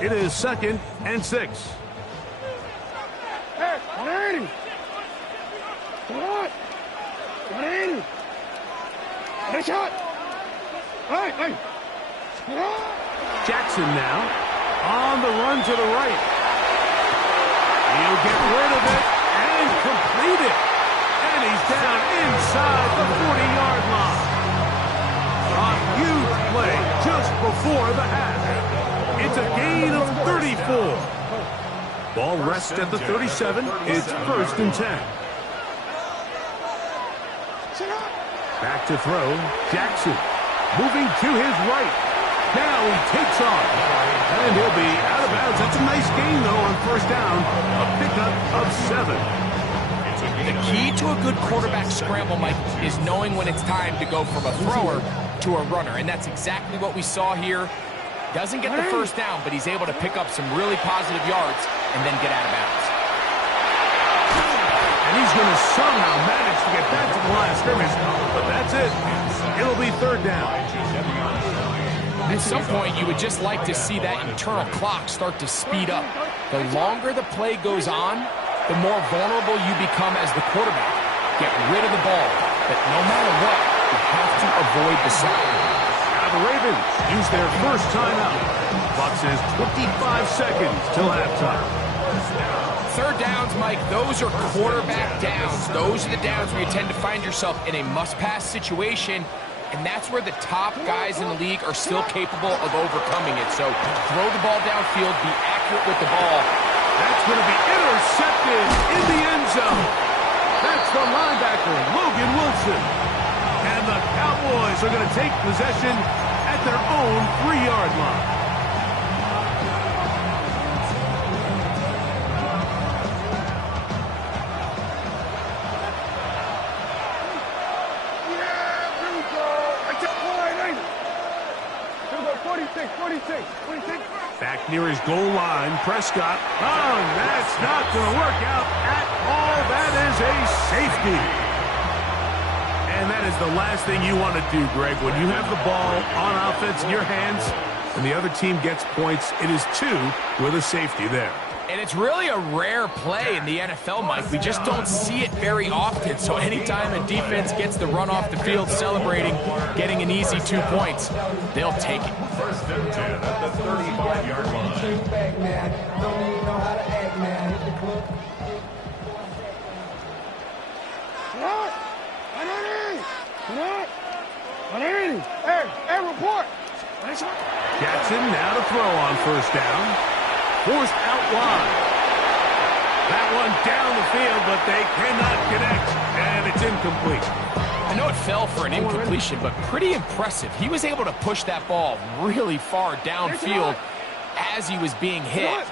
It is 2nd and 6. Hey, 180. Come on. 180. Nice shot. Hey. Jackson now on the run to the right. He'll get rid of it and complete it. And he's down inside the 40-yard line. A huge play just before the half. It's a gain of 34. Ball rests at the 37. It's 1st and 10. Back to throw. Jackson moving to his right. Now he takes off. And he'll be out of bounds. That's a nice gain, though, on 1st down. A pickup of 7. The key to a good quarterback scramble, Mike, is knowing when it's time to go from a thrower to a runner. And that's exactly what we saw here. Doesn't get the 1st down, but he's able to pick up some really positive yards and then get out of bounds. And he's going to somehow manage to get back to the line of scrimmage. But that's it. It'll be 3rd down. At some point, you would just like to see that internal clock start to speed up. The longer the play goes on, the more vulnerable you become as the quarterback. Get rid of the ball, but no matter what, you have to avoid the sack. Now the Ravens use their 1st timeout. Clock says 25 seconds till halftime. 3rd downs, Mike, those are quarterback downs. Those are the downs where you tend to find yourself in a must-pass situation, and that's where the top guys in the league are still capable of overcoming it. So throw the ball downfield, be accurate with the ball. That's going to be intercepted in the end zone. That's the linebacker, Logan Wilson. And the Cowboys are going to take possession at their own 3-yard line. Back near his goal line, Prescott. Oh, that's not going to work out at all. That is a safety. And that is the last thing you want to do, Greg. When you have the ball on offense in your hands and the other team gets points, it is 2 with a safety there. And it's really a rare play in the NFL, Mike. We just don't see it very often. So anytime a defense gets the run off the field celebrating, getting an easy 2 points, they'll take it. 1st and 10 at the 35-yard line. Hey, report. Jackson now to throw on 1st down. Forced out wide. That one down the field, but they cannot connect, and it's incomplete. I know it fell for an incompletion, but pretty impressive. He was able to push that ball really far downfield as he was being hit.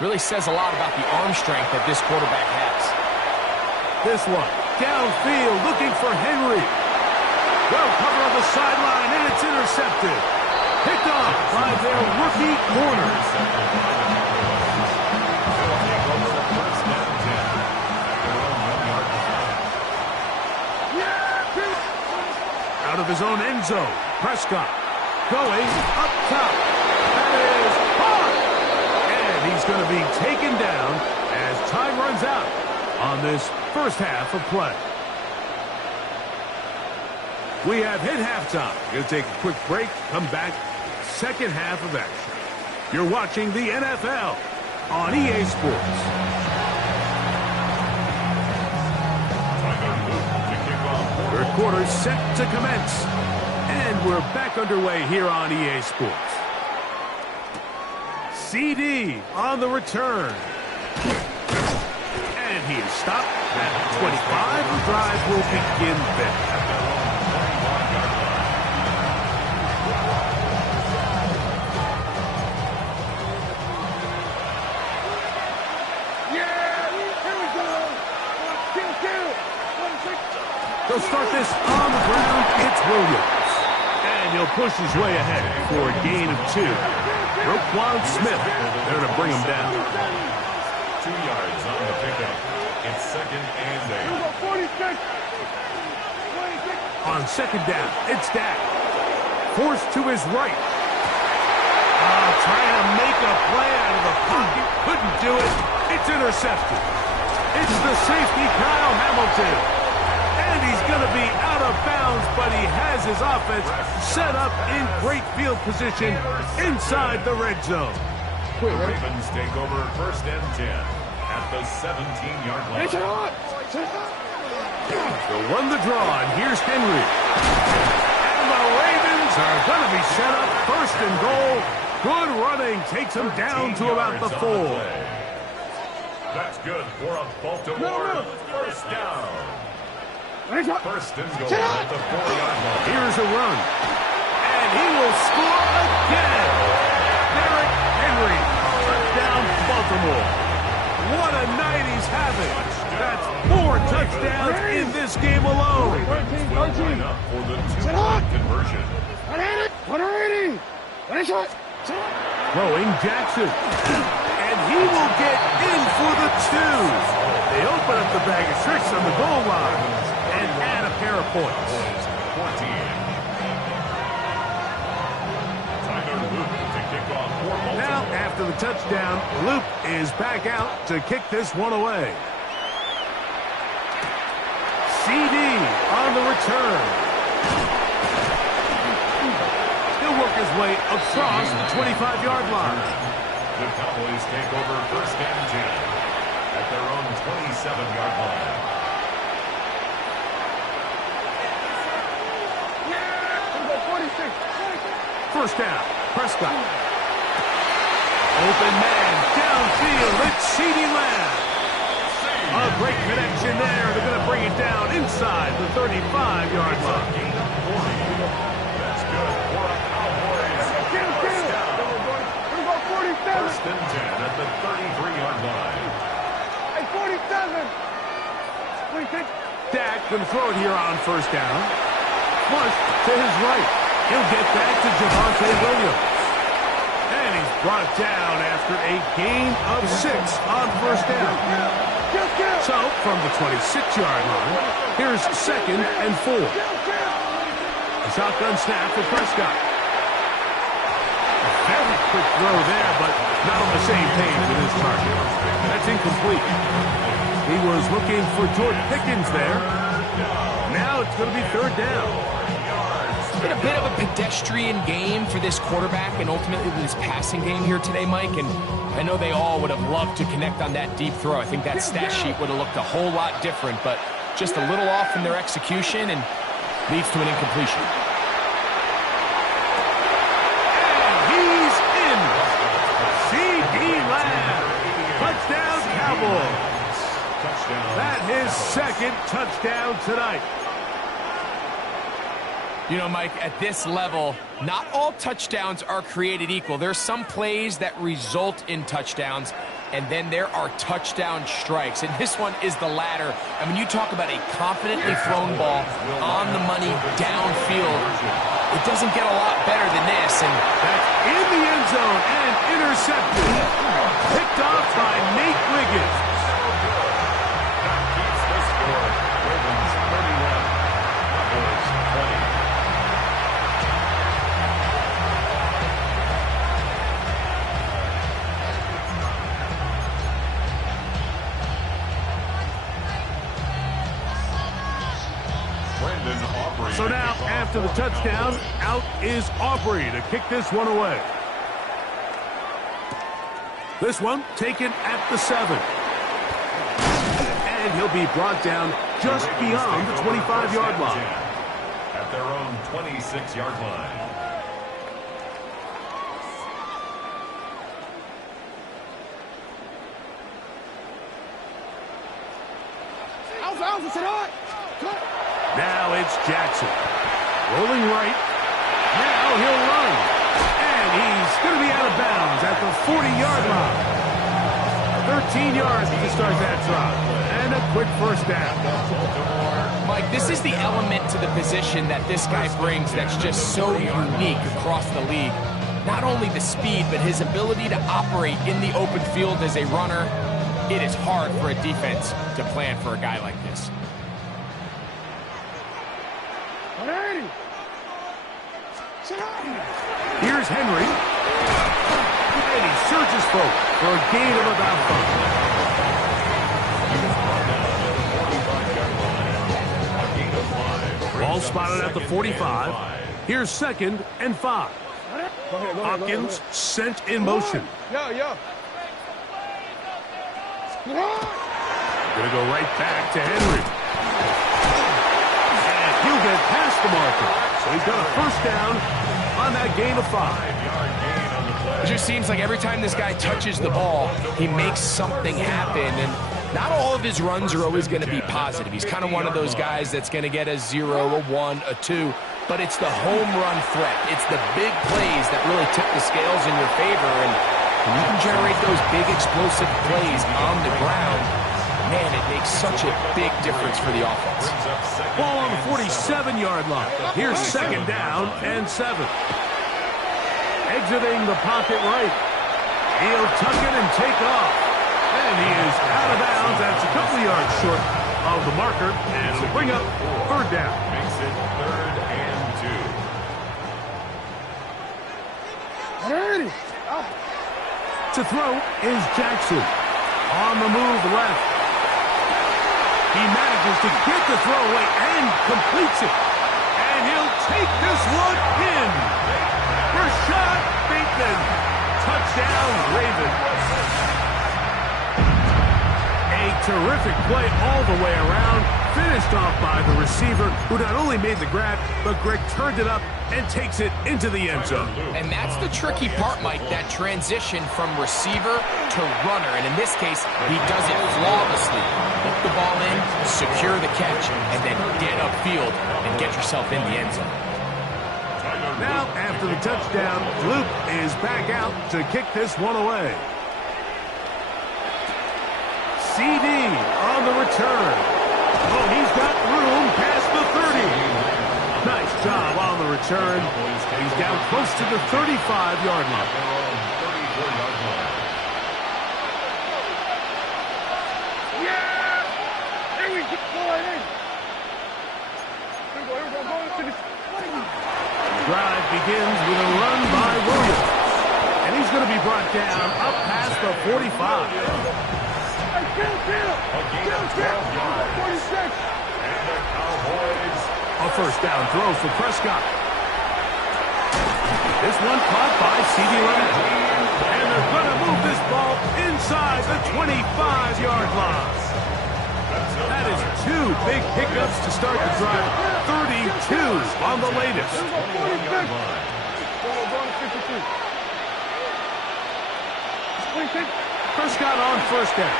Really says a lot about the arm strength that this quarterback has. This one, downfield, looking for Henry. Well covered on the sideline, and it's intercepted. Picked off by their rookie corner. Out of his own end zone, Prescott going up top. That is caught. And he's going to be taken down as time runs out on this 1st half of play. We have hit halftime. We're going to take a quick break, come back, 2nd half of action. You're watching the NFL on EA Sports. 3rd quarter set to commence. And we're back underway here on EA Sports. CD on the return. And he is stopped at 25. The drive will begin then. They'll start this on the ground. It's Williams. And he'll push his way ahead for a gain of 2. Roquan Smith there to bring him down. 2 yards on the pickup. It's 2nd and 8. On 2nd down, it's Dak. Forced to his right. trying to make a play out of the pocket. Couldn't do it. It's intercepted. It's the safety, Kyle Hamilton. And he's going to be out of bounds, but he has his offense set up in great field position inside the red zone. The Ravens take over 1st and 10 at the 17-yard line. They'll run the draw, and here's Henry. And the Ravens are going to be set up 1st and goal. Good running takes them down to about the 4. That's good for a Baltimore 1st down. 1st and goal at the 4-yard line. Here's a run. And he will score again. Derrick Henry, touchdown Baltimore. What a night he's having. That's 4 touchdowns in this game alone. Ravens will line up for the 2-point conversion. Throwing Jackson. And he will get in for the 2. They open up the bag of tricks on the goal line and add a pair of points. 14. Tyler Luke to kick off for Baltimore. Now, after the touchdown, Luke is back out to kick this one away. CD on the return. He'll work his way across the 25-yard line. The Cowboys take over 1st and 10 at their own 27-yard line. First down, Prescott. Open man, downfield, it's CeeDee Lamb. A great connection there. They're going to bring it down inside the 35-yard line. That's good for a Cowboys. First and 10 at the 33-yard line. Dak going to throw it here on 1st down. Flush to his right. He'll get back to Javonte Williams. And he's brought down after a gain of 6 on 1st down. So, from the 26-yard line, here's 2nd and 4. A shotgun snap for Prescott. A very quick throw there, but not on the same page with his target. That's incomplete. He was looking for Jordan Pickens there. Now it's going to be 3rd down. It's been a bit of a pedestrian game for this quarterback and ultimately this passing game here today, Mike. And I know they all would have loved to connect on that deep throw. I think that stat sheet would have looked a whole lot different, but just a little off in their execution and leads to an incompletion. And he's in. CeeDee Lamb. Touchdown, Cowboys. That his 2nd touchdown tonight. You know, Mike, at this level, not all touchdowns are created equal. There's some plays that result in touchdowns, and then there are touchdown strikes. And this one is the latter. I mean, you talk about a confidently thrown ball on the money downfield. It doesn't get a lot better than this. And that's in the end zone and intercepted. Picked off by Nate Wiggins. That keeps the score. Ravens 31, Cowboys 20. So now, after the touchdown, out is Aubrey to kick this one away. This one taken at the 7. And he'll be brought down just beyond the 25-yard line. At their own 26-yard line. Now it's Jackson. Rolling right. Now he'll run. And he's going to be out of bounds at the 40-yard line. 13 yards to start that drive. And a quick 1st down. Mike, this is the element to the position that this guy brings that's just so unique across the league. Not only the speed, but his ability to operate in the open field as a runner. It is hard for a defense to plan for a guy like this. Here's Henry. And he surges forward for a gain of about 5. Ball spotted at the 45. Here's 2nd and 5. Hopkins sent in motion. Yo. Gonna go right back to Henry. And he'll get past the marker. So he's got a first down on that gain of 5. It just seems like every time this guy touches the ball, he makes something happen. And not all of his runs are always going to be positive. He's kind of one of those guys that's going to get a 0, a 1, a 2. But it's the home run threat. It's the big plays that really tip the scales in your favor. And when you can generate those big explosive plays on the ground, man, it makes such a big difference for the offense. Ball on the 47-yard line. Here's 2nd down and 7. Exiting the pocket right. He'll tuck it and take off. And he is out of bounds. That's a couple of yards short of the marker. And it'll bring up 3rd down. Makes it 3rd and 2. To throw is Jackson. On the move left. He manages to get the throw away and completes it. And he'll take this one in. Rashad Bateman. Touchdown, Ravens. A terrific play all the way around. Finished off by the receiver, who not only made the grab, but Greg turned it up and takes it into the end zone. And that's the tricky part, Mike, that transition from receiver to runner. And in this case, he does it flawlessly. Hook the ball in, secure the catch, and then get upfield and get yourself in the end zone. Now, after the touchdown, Luke is back out to kick this one away. CD on the return. Oh, he's got room past the 30. Nice job on the return. He's down close to the 35-yard line. Yeah! There we go. The drive begins with a run by Williams. And he's going to be brought down up past the 45. Get him. 46. And the Cowboys. A first down throw for Prescott. This one caught by CD Lamb. And they're going to move this ball inside the 25-yard line. That is 2 big pickups to start the drive. 32 on the latest. Prescott on first down.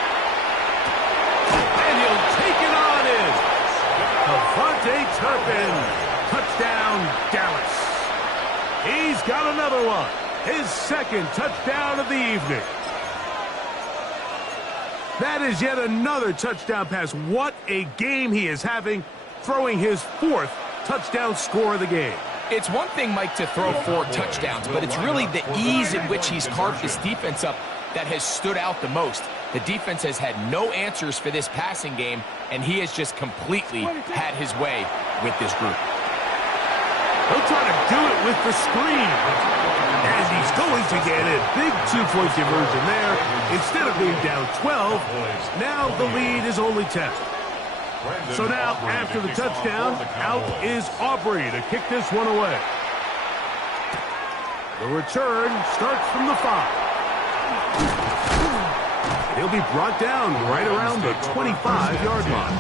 And he'll take it on in. Devontae Turpin. Touchdown, Dallas. He's got another one. His 2nd touchdown of the evening. That is yet another touchdown pass. What a game he is having, throwing his 4th touchdown score of the game. It's one thing, Mike, to throw 4 touchdowns, but it's really the ease in which he's carved this defense up that has stood out the most. The defense has had no answers for this passing game, and he has just completely had his way with this group. He'll try to do it with the screen. And he's going to get it. Big 2-point conversion there. Instead of being down 12, now the lead is only 10. So now, after the touchdown, out is Aubrey to kick this one away. The return starts from the 5. He'll be brought down right around the 25-yard line.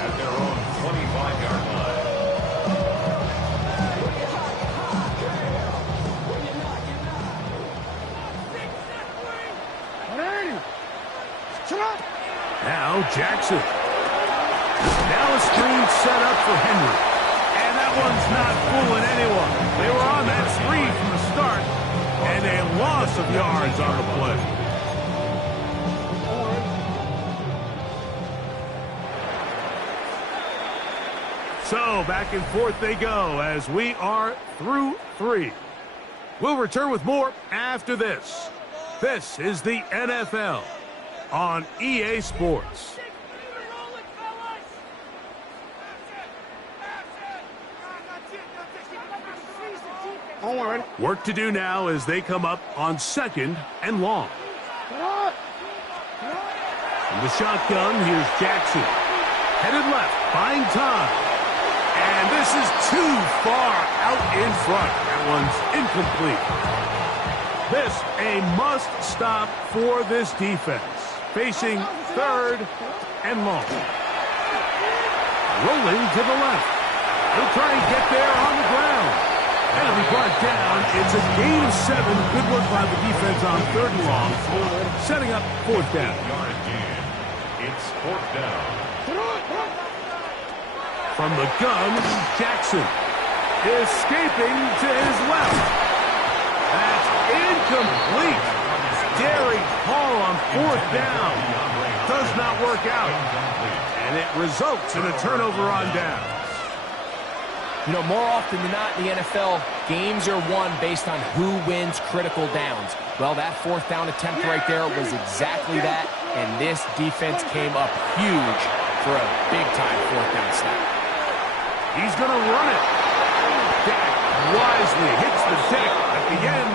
At their own 25-yard line. Now Jackson. Now a screen set up for Henry. And that one's not fooling anyone. They were on that screen from the start. And a loss of yards on the play. So back and forth they go as we are through 3. We'll return with more after this. This is the NFL on EA Sports. Work to do now as they come up on 2nd and long. From the shotgun, here's Jackson. Headed left, buying time. And this is too far out in front. That one's incomplete. This a must-stop for this defense. Facing 3rd and long. Rolling to the left. He'll try and get there on the ground. And it'll be brought down. It's a gain of 7. Good work by the defense on 3rd and long. Setting up 4th down. It's 4th down. From the gun, Jackson. Escaping to his left. That's incomplete. Daring Paul on 4th down. Does not work out. And it results in a turnover on down. You know, more often than not in the NFL, games are won based on who wins critical downs. Well, that 4th down attempt right there was exactly that, and this defense came up huge for a big-time 4th down stop. He's going to run it. Dak wisely hits the deck at the end,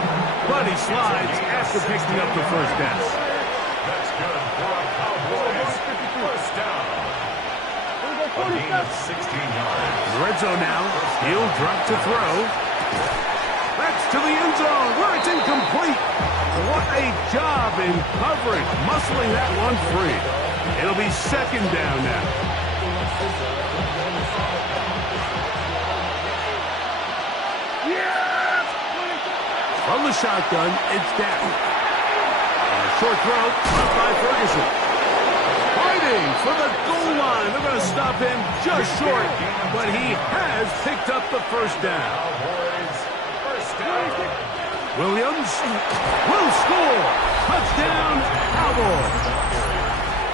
but he slides after picking up the first down. That's good for a Cowboys 1st down. A gain of 16 yards. The red zone now. He'll drop to throw. That's to the end zone where it's incomplete. What a job in coverage, muscling that one free. It'll be 2nd down now. From the shotgun, it's down. And a short throw caught by Ferguson. Fighting for the goal line. They're going to stop him just short, but he has picked up the 1st down. Williams will score. Touchdown, Cowboys.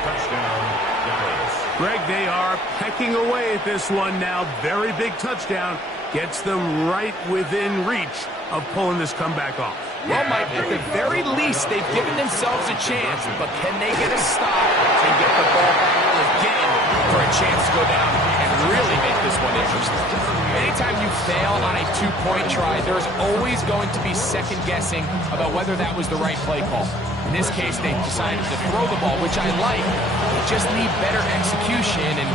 Touchdown, Dallas. Greg, they are pecking away at this one now. Very big touchdown. Gets them right within reach of pulling this comeback off. Well, Mike, at the very least, they've given themselves a chance, but can they get a stop and get the ball back again for a chance to go down and really make this one interesting? Anytime you fail on a 2-point try, there's always going to be second guessing about whether that was the right play call. In this case, they decided to throw the ball, which I like. They just need better execution, and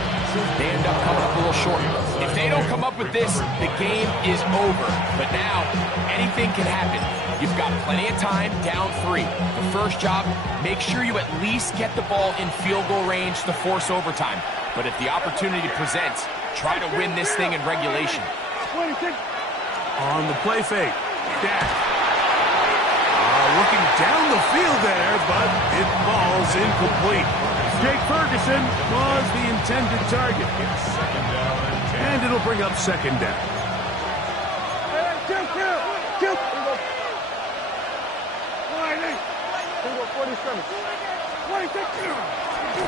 they end up coming up a little short. If they don't come up with this, the game is over. But now, anything can happen. You've got plenty of time, down 3. The first job, make sure you at least get the ball in field goal range to force overtime. But if the opportunity presents, try to win this thing in regulation. On the play fake, Dak. Looking down the field there, but it falls incomplete. Jake Ferguson was the intended target. And it'll bring up 2nd down.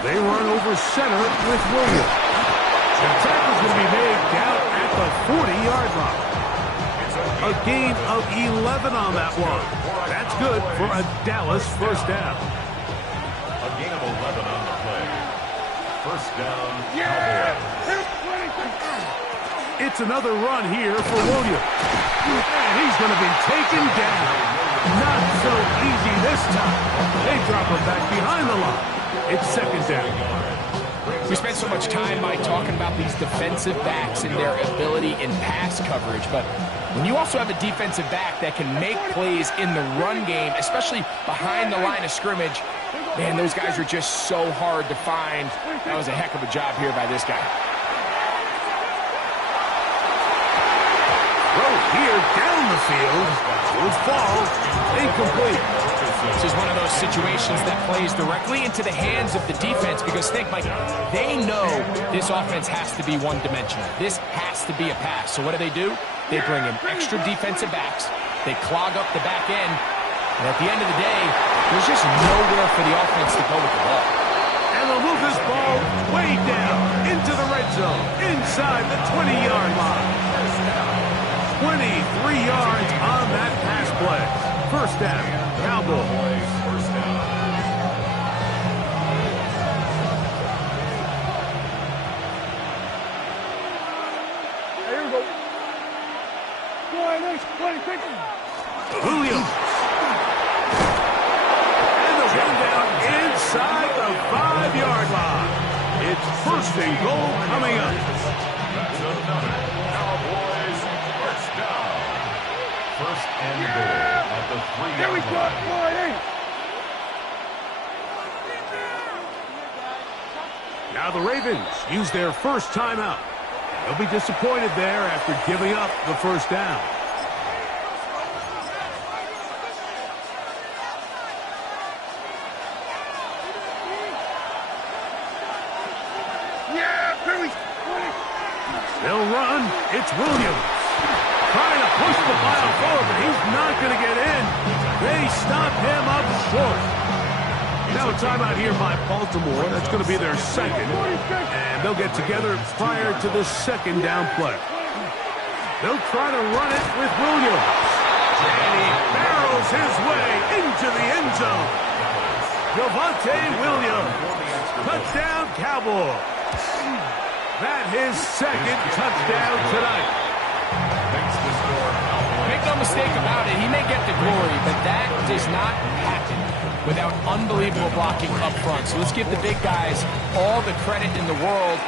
They run over center with Williams. The tackle's going to be made down at the 40-yard line. A gain of 11 on that one. That's good for a Dallas 1st down. A gain of 11 on the play. 1st down, Cowboys. It's another run here for Williams. And he's going to be taken down. Not so easy this time. They drop him back behind the line. It's 2nd down. We spent so much time by talking about these defensive backs and their ability in pass coverage, but when you also have a defensive back that can make plays in the run game, especially behind the line of scrimmage, man, those guys are just so hard to find. That was a heck of a job here by this guy. Throw here down the field. Will fall. Incomplete. This is one of those situations that plays directly into the hands of the defense because think, Mike, they know this offense has to be one-dimensional. This has to be a pass. So what do? They bring in extra defensive backs. They clog up the back end. And at the end of the day, there's just nowhere for the offense to go with the ball. And they'll move this ball way down into the red zone, inside the 20-yard line. 23 yards on that pass play. 1st down, Cowboys. 1st down. Here we go. Go ahead, 26. First and goal coming up. That's another Cowboys first down. First and goal at the 3-yard line. Now the Ravens use their first timeout. They'll be disappointed there after giving up the first down. They'll run. It's Williams. Trying to push the ball forward, but he's not going to get in. They stop him up short. Now a timeout here by Baltimore. That's going to be their second. And they'll get together prior to the second down play. They'll try to run it with Williams. And he barrels his way into the end zone. Javonte Williams. Touchdown, Cowboys. That his second touchdown tonight. Make no mistake about it, he may get the glory, but that does not happen without unbelievable blocking up front. So let's give the big guys all the credit in the world.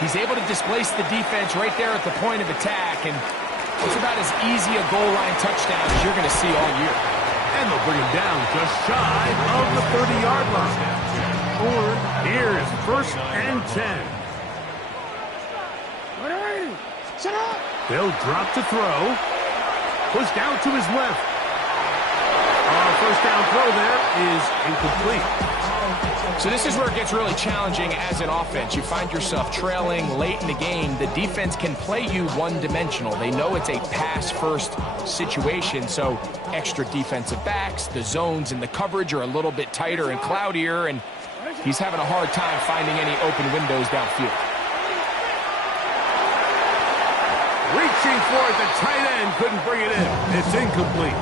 He's able to displace the defense right there at the point of attack, and it's about as easy a goal line touchdown as you're going to see all year. And they'll bring him down just shy of the 30-yard line. Or here is first and 10. They'll drop to throw. Pushed out to his left. First down throw there is incomplete. So this is where it gets really challenging as an offense. You find yourself trailing late in the game. The defense can play you one-dimensional. They know it's a pass-first situation, so extra defensive backs, the zones and the coverage are a little bit tighter and cloudier, and he's having a hard time finding any open windows downfield. Reaching for it, the tight end couldn't bring it in. It's incomplete.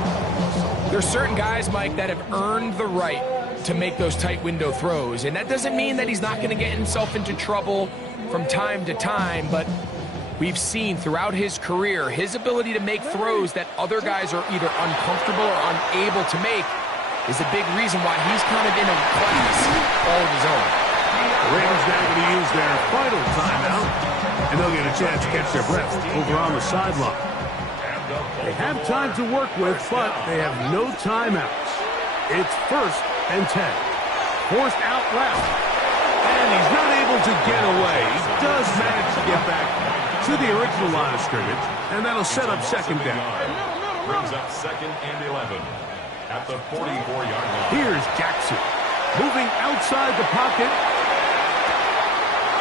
There's certain guys, Mike, that have earned the right to make those tight window throws, and that doesn't mean that he's not going to get himself into trouble from time to time, but we've seen throughout his career his ability to make throws that other guys are either uncomfortable or unable to make is a big reason why he's kind of in a class all of his own. The Ravens now going to use their final timeout, and they'll get a chance to catch their breath over on the sideline. They have time to work with, but they have no timeouts. It's first and 10. Forced out left. And he's not able to get away. He does manage to get back to the original line of scrimmage, and that'll set up second down. Brings up second and 11 at the 44-yard line. Here's Jackson moving outside the pocket.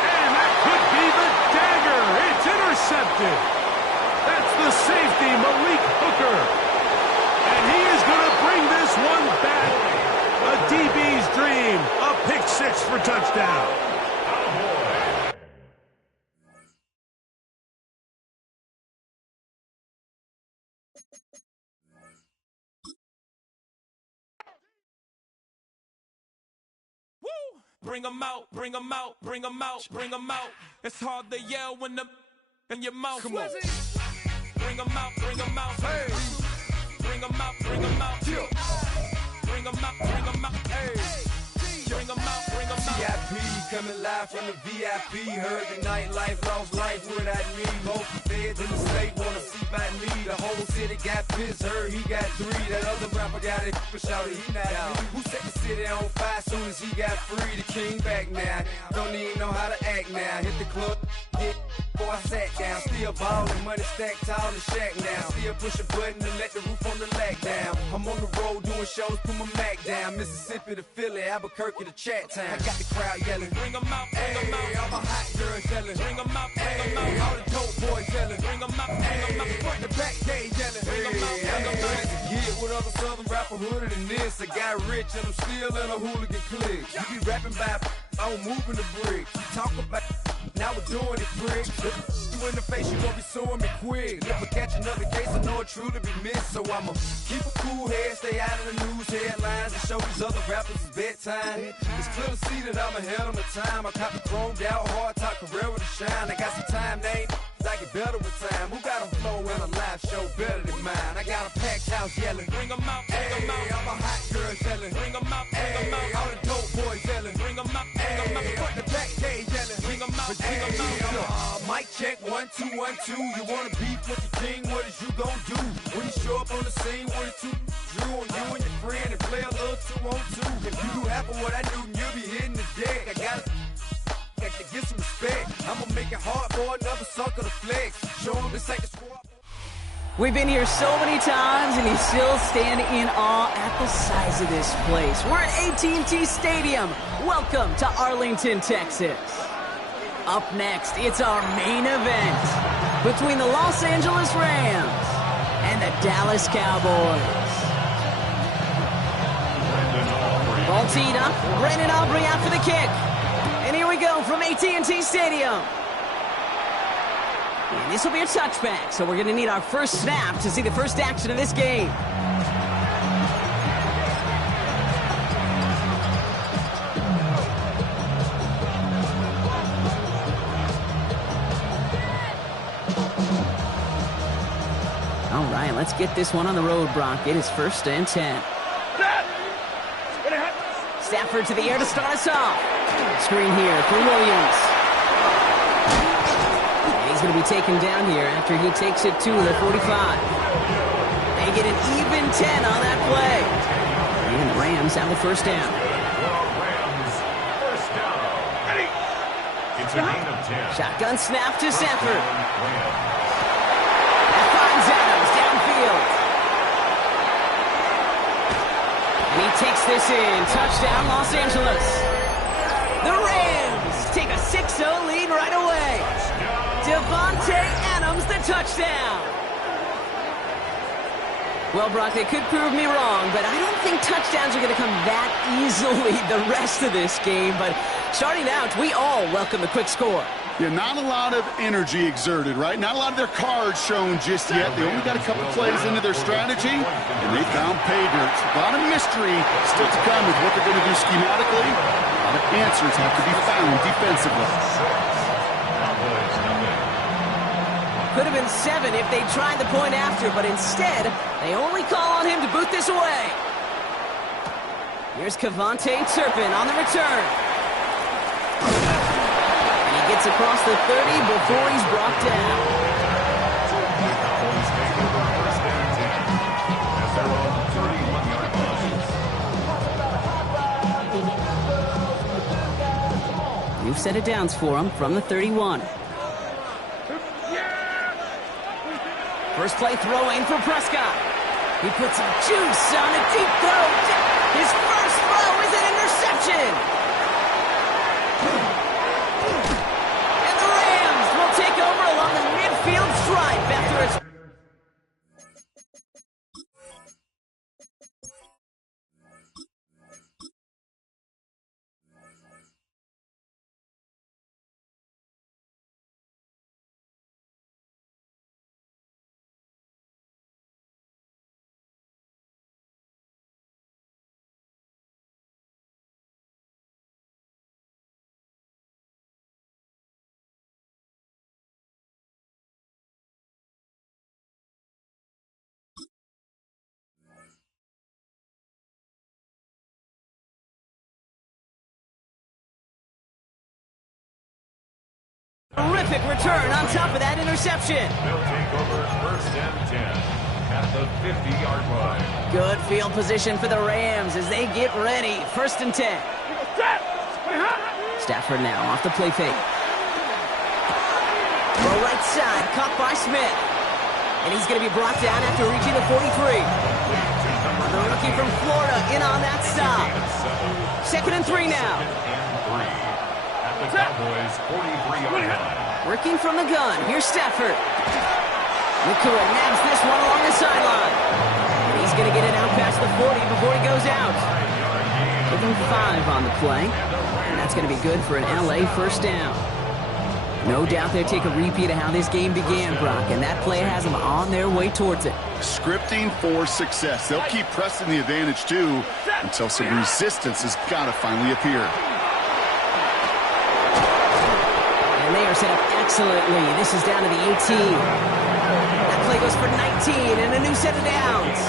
And that could be the dagger. It's intercepted. That's the safety, Malik Hooker. And he is going to bring this one back. A DB's dream. A pick six for touchdown. Woo! Bring 'em out, bring 'em out, bring 'em out, bring 'em out. It's hard to yell when the in your mouth. Come on. Bring 'em out, bring 'em out. Hey. Bring 'em out, bring 'em out. Bring 'em out, bring 'em out. Hey. Bring 'em out, bring 'em out. VIP coming live from the VIP. Heard the nightlife, lost life without me. Most feds in the state wanna see by me. The whole city got pissed, heard he got 3. That other rapper got it, but shouted he not me. Who set the city on fire soon as he got free? The king back now, don't even know how to act now. Hit the club, hit before I sat down. Still ballin', money stacked tall in the shack now. Still push a button to let the roof on the lag down. I'm on the road doing shows, put my Mac down. Mississippi to Philly, Albuquerque to Chat Town. I got the crowd yelling. Bring 'em out, bring 'em out. All my hot girls yelling. Bring 'em out, bring 'em out. All the dope boys yelling. Bring 'em out, bring 'em out. Front the back gate yelling. Bring 'em out, bring 'em out. Get with other southern rapper hooded than this. I got rich and I'm still in a hooligan clique. You be rapping by I'm moving the bricks. You talk about now we're doing it, prick. You in the face, you gon' be suing me quick. Never catch another case, I know it truly be missed. So I'ma keep a cool head, stay out of the news headlines, and show these other rappers it's bedtime. It's clear to see that I'm ahead of my time. I cop the chromed out, hard top career with a shine. I got some time, name. I get better with time. Who got a flow and a live show better than mine? I got a packed house yelling. Bring 'em out, bring 'em out. All my hot girls yelling. Bring 'em out, bring 'em out. All the dope boys yelling. Bring 'em out, bring 'em out. Front the back gate yelling. Bring 'em out. 2-1-2. You wanna beef with the king, what is you gonna do? When you show up on the scene with a 2 drew on you and your friend and play a little 2-on-2. If you do half of what I do, you'll be hitting the deck. I got to get some respect. I'ma make it hard for another sucker to flex. Show him this ain't the squad. We've been here so many times, and you still stand in awe at the size of this place. We're at AT&T Stadium. Welcome to Arlington, Texas. Up next, it's our main event between the Los Angeles Rams and the Dallas Cowboys. Ball teed up. Brandon Aubrey out for the kick. And here we go from AT&T Stadium. And this will be a touchback, so we're going to need our first snap to see the first action of this game. All right, let's get this one on the road, Brock. It is 1st and 10. Stafford to the air to start us off. Screen here for Williams. He's going to be taken down here after he takes it to the 45. They get an even 10 on that play. And the Rams have the first down. It's a gain of 10. Shotgun snap to Stafford. That finds Adams downfield. And he takes this in. Touchdown, Los Angeles. The Rams take a 6-0 lead right away. Devontae Adams, the touchdown. Well, Brock, they could prove me wrong, but I don't think touchdowns are going to come that easily the rest of this game. But starting out, we all welcome the quick score. Yeah, not a lot of energy exerted, right? Not a lot of their cards shown just yet. They only got a couple plays into their strategy, and they found pay dirt. A lot of mystery still to come with what they're going to do schematically. A lot of answers have to be found defensively. Could have been 7 if they tried the point after, but instead, they only call on him to boot this away. Here's Kevontae Turpin on the return. And he gets across the 30 before he's brought down. New set of downs for him from the 31. First play throwing for Prescott. He puts some juice on a deep throw. His first throw is an interception. And the Rams will take over along the midfield stripe after its... Terrific return on top of that interception. They'll take over 1st and 10 at the 50-yard line. Good field position for the Rams as they get ready. 1st and 10. Stafford now off the play fake. Throw right side, caught by Smith. And he's going to be brought down after reaching the 43. The rookie from Florida in on that stop. 2nd and 3 now. The Cowboys 43-yard line. Working from the gun. Here's Stafford. Nakua nabs this one along the sideline. And he's going to get it out past the 40 before he goes out. Give him 5 on the play. And that's going to be good for an LA first down. No doubt they'll take a repeat of how this game began, Brock, and that play has them on their way towards it. Scripting for success. They'll keep pressing the advantage, too, until some resistance has got to finally appear. And they are set up excellently. This is down to the 18. That play goes for 19 and a new set of downs.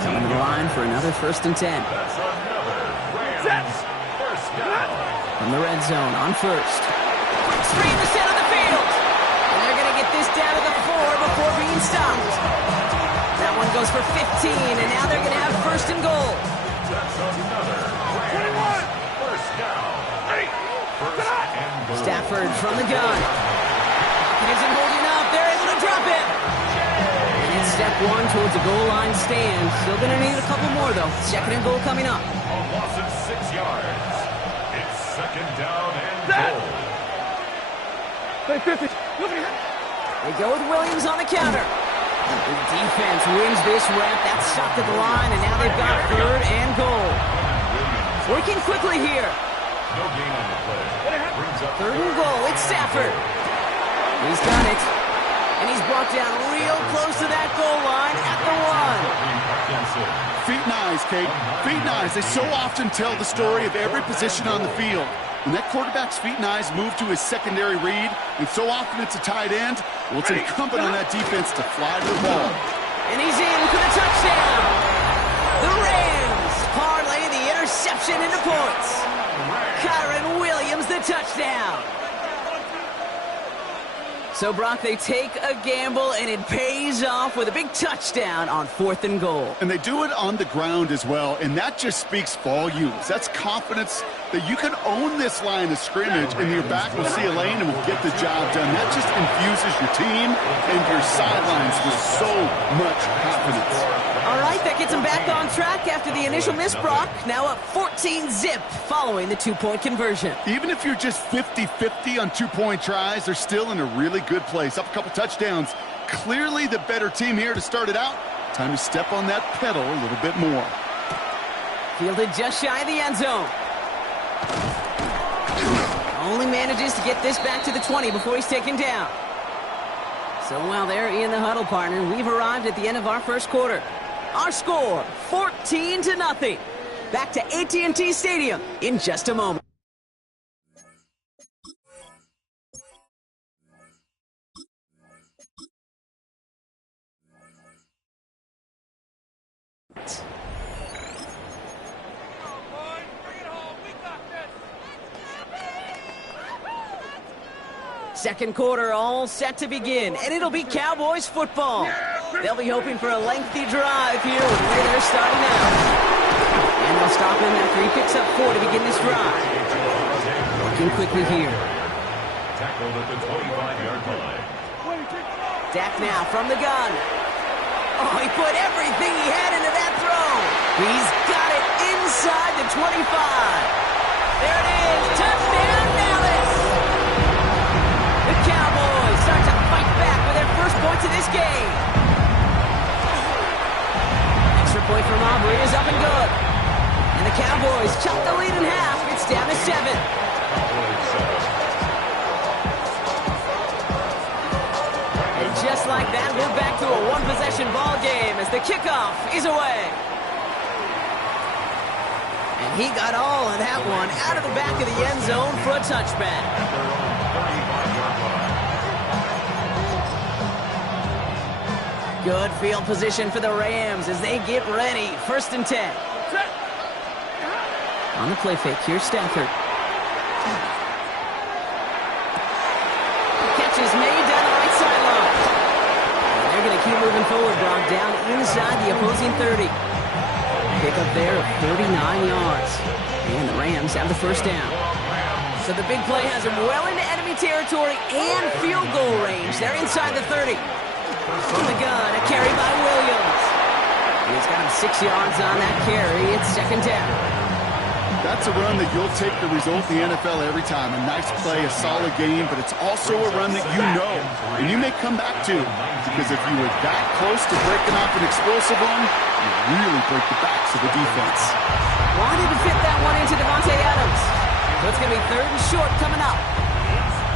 Coming to the line for another 1st and 10. That's another Rams first down. From the red zone on 1st. Quick screen to set on the field. And they're going to get this down stopped. That one goes for 15, and now they're going to have first and goal. That's another 21. First down. First and goal. Stafford from the gun. It isn't holding up. They're able to drop it. And it's step one towards a goal line stand. Still going to need a couple more, though. Second and goal coming up. A loss of 6 yards. It's second down and goal. Play 50. They go with Williams on the counter. The defense wins this rep. That's stopped at the line, and now they've got third and goal. Working quickly here. No gain on the play. Brings up Third and goal. It's Stafford. He's got it. And he's brought down real close to that goal line at the one. Feet and eyes, Kate. Feet and eyes. They so often tell the story of every position on the field. When that quarterback's feet and eyes move to his secondary read, and so often it's a tight end, well, it's incumbent on that defense to fly to the ball. And he's in for the touchdown. The Rams parlay the interception into points. Kyron Williams, the touchdown. So, Brock, they take a gamble, and it pays off with a big touchdown on fourth and goal. And they do it on the ground as well, and that just speaks volumes. That's confidence that you can own this line of scrimmage, and your back will see a lane and will get the job done. That just infuses your team and your sidelines with so much confidence. All right, that gets them back on track after the initial miss, Brock. Now up 14-zip following the two-point conversion. Even if you're just 50-50 on two-point tries, they're still in a really good place. Up a couple touchdowns. Clearly the better team here to start it out. Time to step on that pedal a little bit more. Fielded just shy of the end zone. Only manages to get this back to the 20 before he's taken down. So while they're in the huddle, partner, we've arrived at the end of our first quarter. Our score, 14-0. Back to AT&T Stadium in just a moment. Second quarter all set to begin, and it'll be Cowboys football. They'll be hoping for a lengthy drive here with where they're starting out. And they'll stop him after he picks up 4 to begin this drive. Working quickly here. Tackled at the 25-yard line. Dak now from the gun. Oh, he put everything he had into that throw. He's got it inside the 25. There it is. Touchdown, Dallas. The Cowboys start to fight back with their first points of this game. Extra point from Aubrey is up and good. And the Cowboys chop the lead in half. It's down to 7. And just like that, we're back to a one-possession ball game as the kickoff is away. And he got all of that one out of the back of the end zone for a touchback. Good field position for the Rams as they get ready. First and 10. On the play fake, here's Stafford. Catch is made down the right sideline. They're going to keep moving forward, Brock, down inside the opposing 30. Pick up there of 39 yards. And the Rams have the first down. So the big play has them well into enemy territory and field goal range. They're inside the 30. From the gun, a carry by Williams. He's got him 6 yards on that carry. It's second down. That's a run that you'll take the result in the NFL every time. A nice play, a solid game, but it's also a run that you know and you may come back to. Because if you were that close to breaking off an explosive one, you really break the backs of the defense. Wanted to fit that one into Devontae Adams. So it's going to be third and short coming up.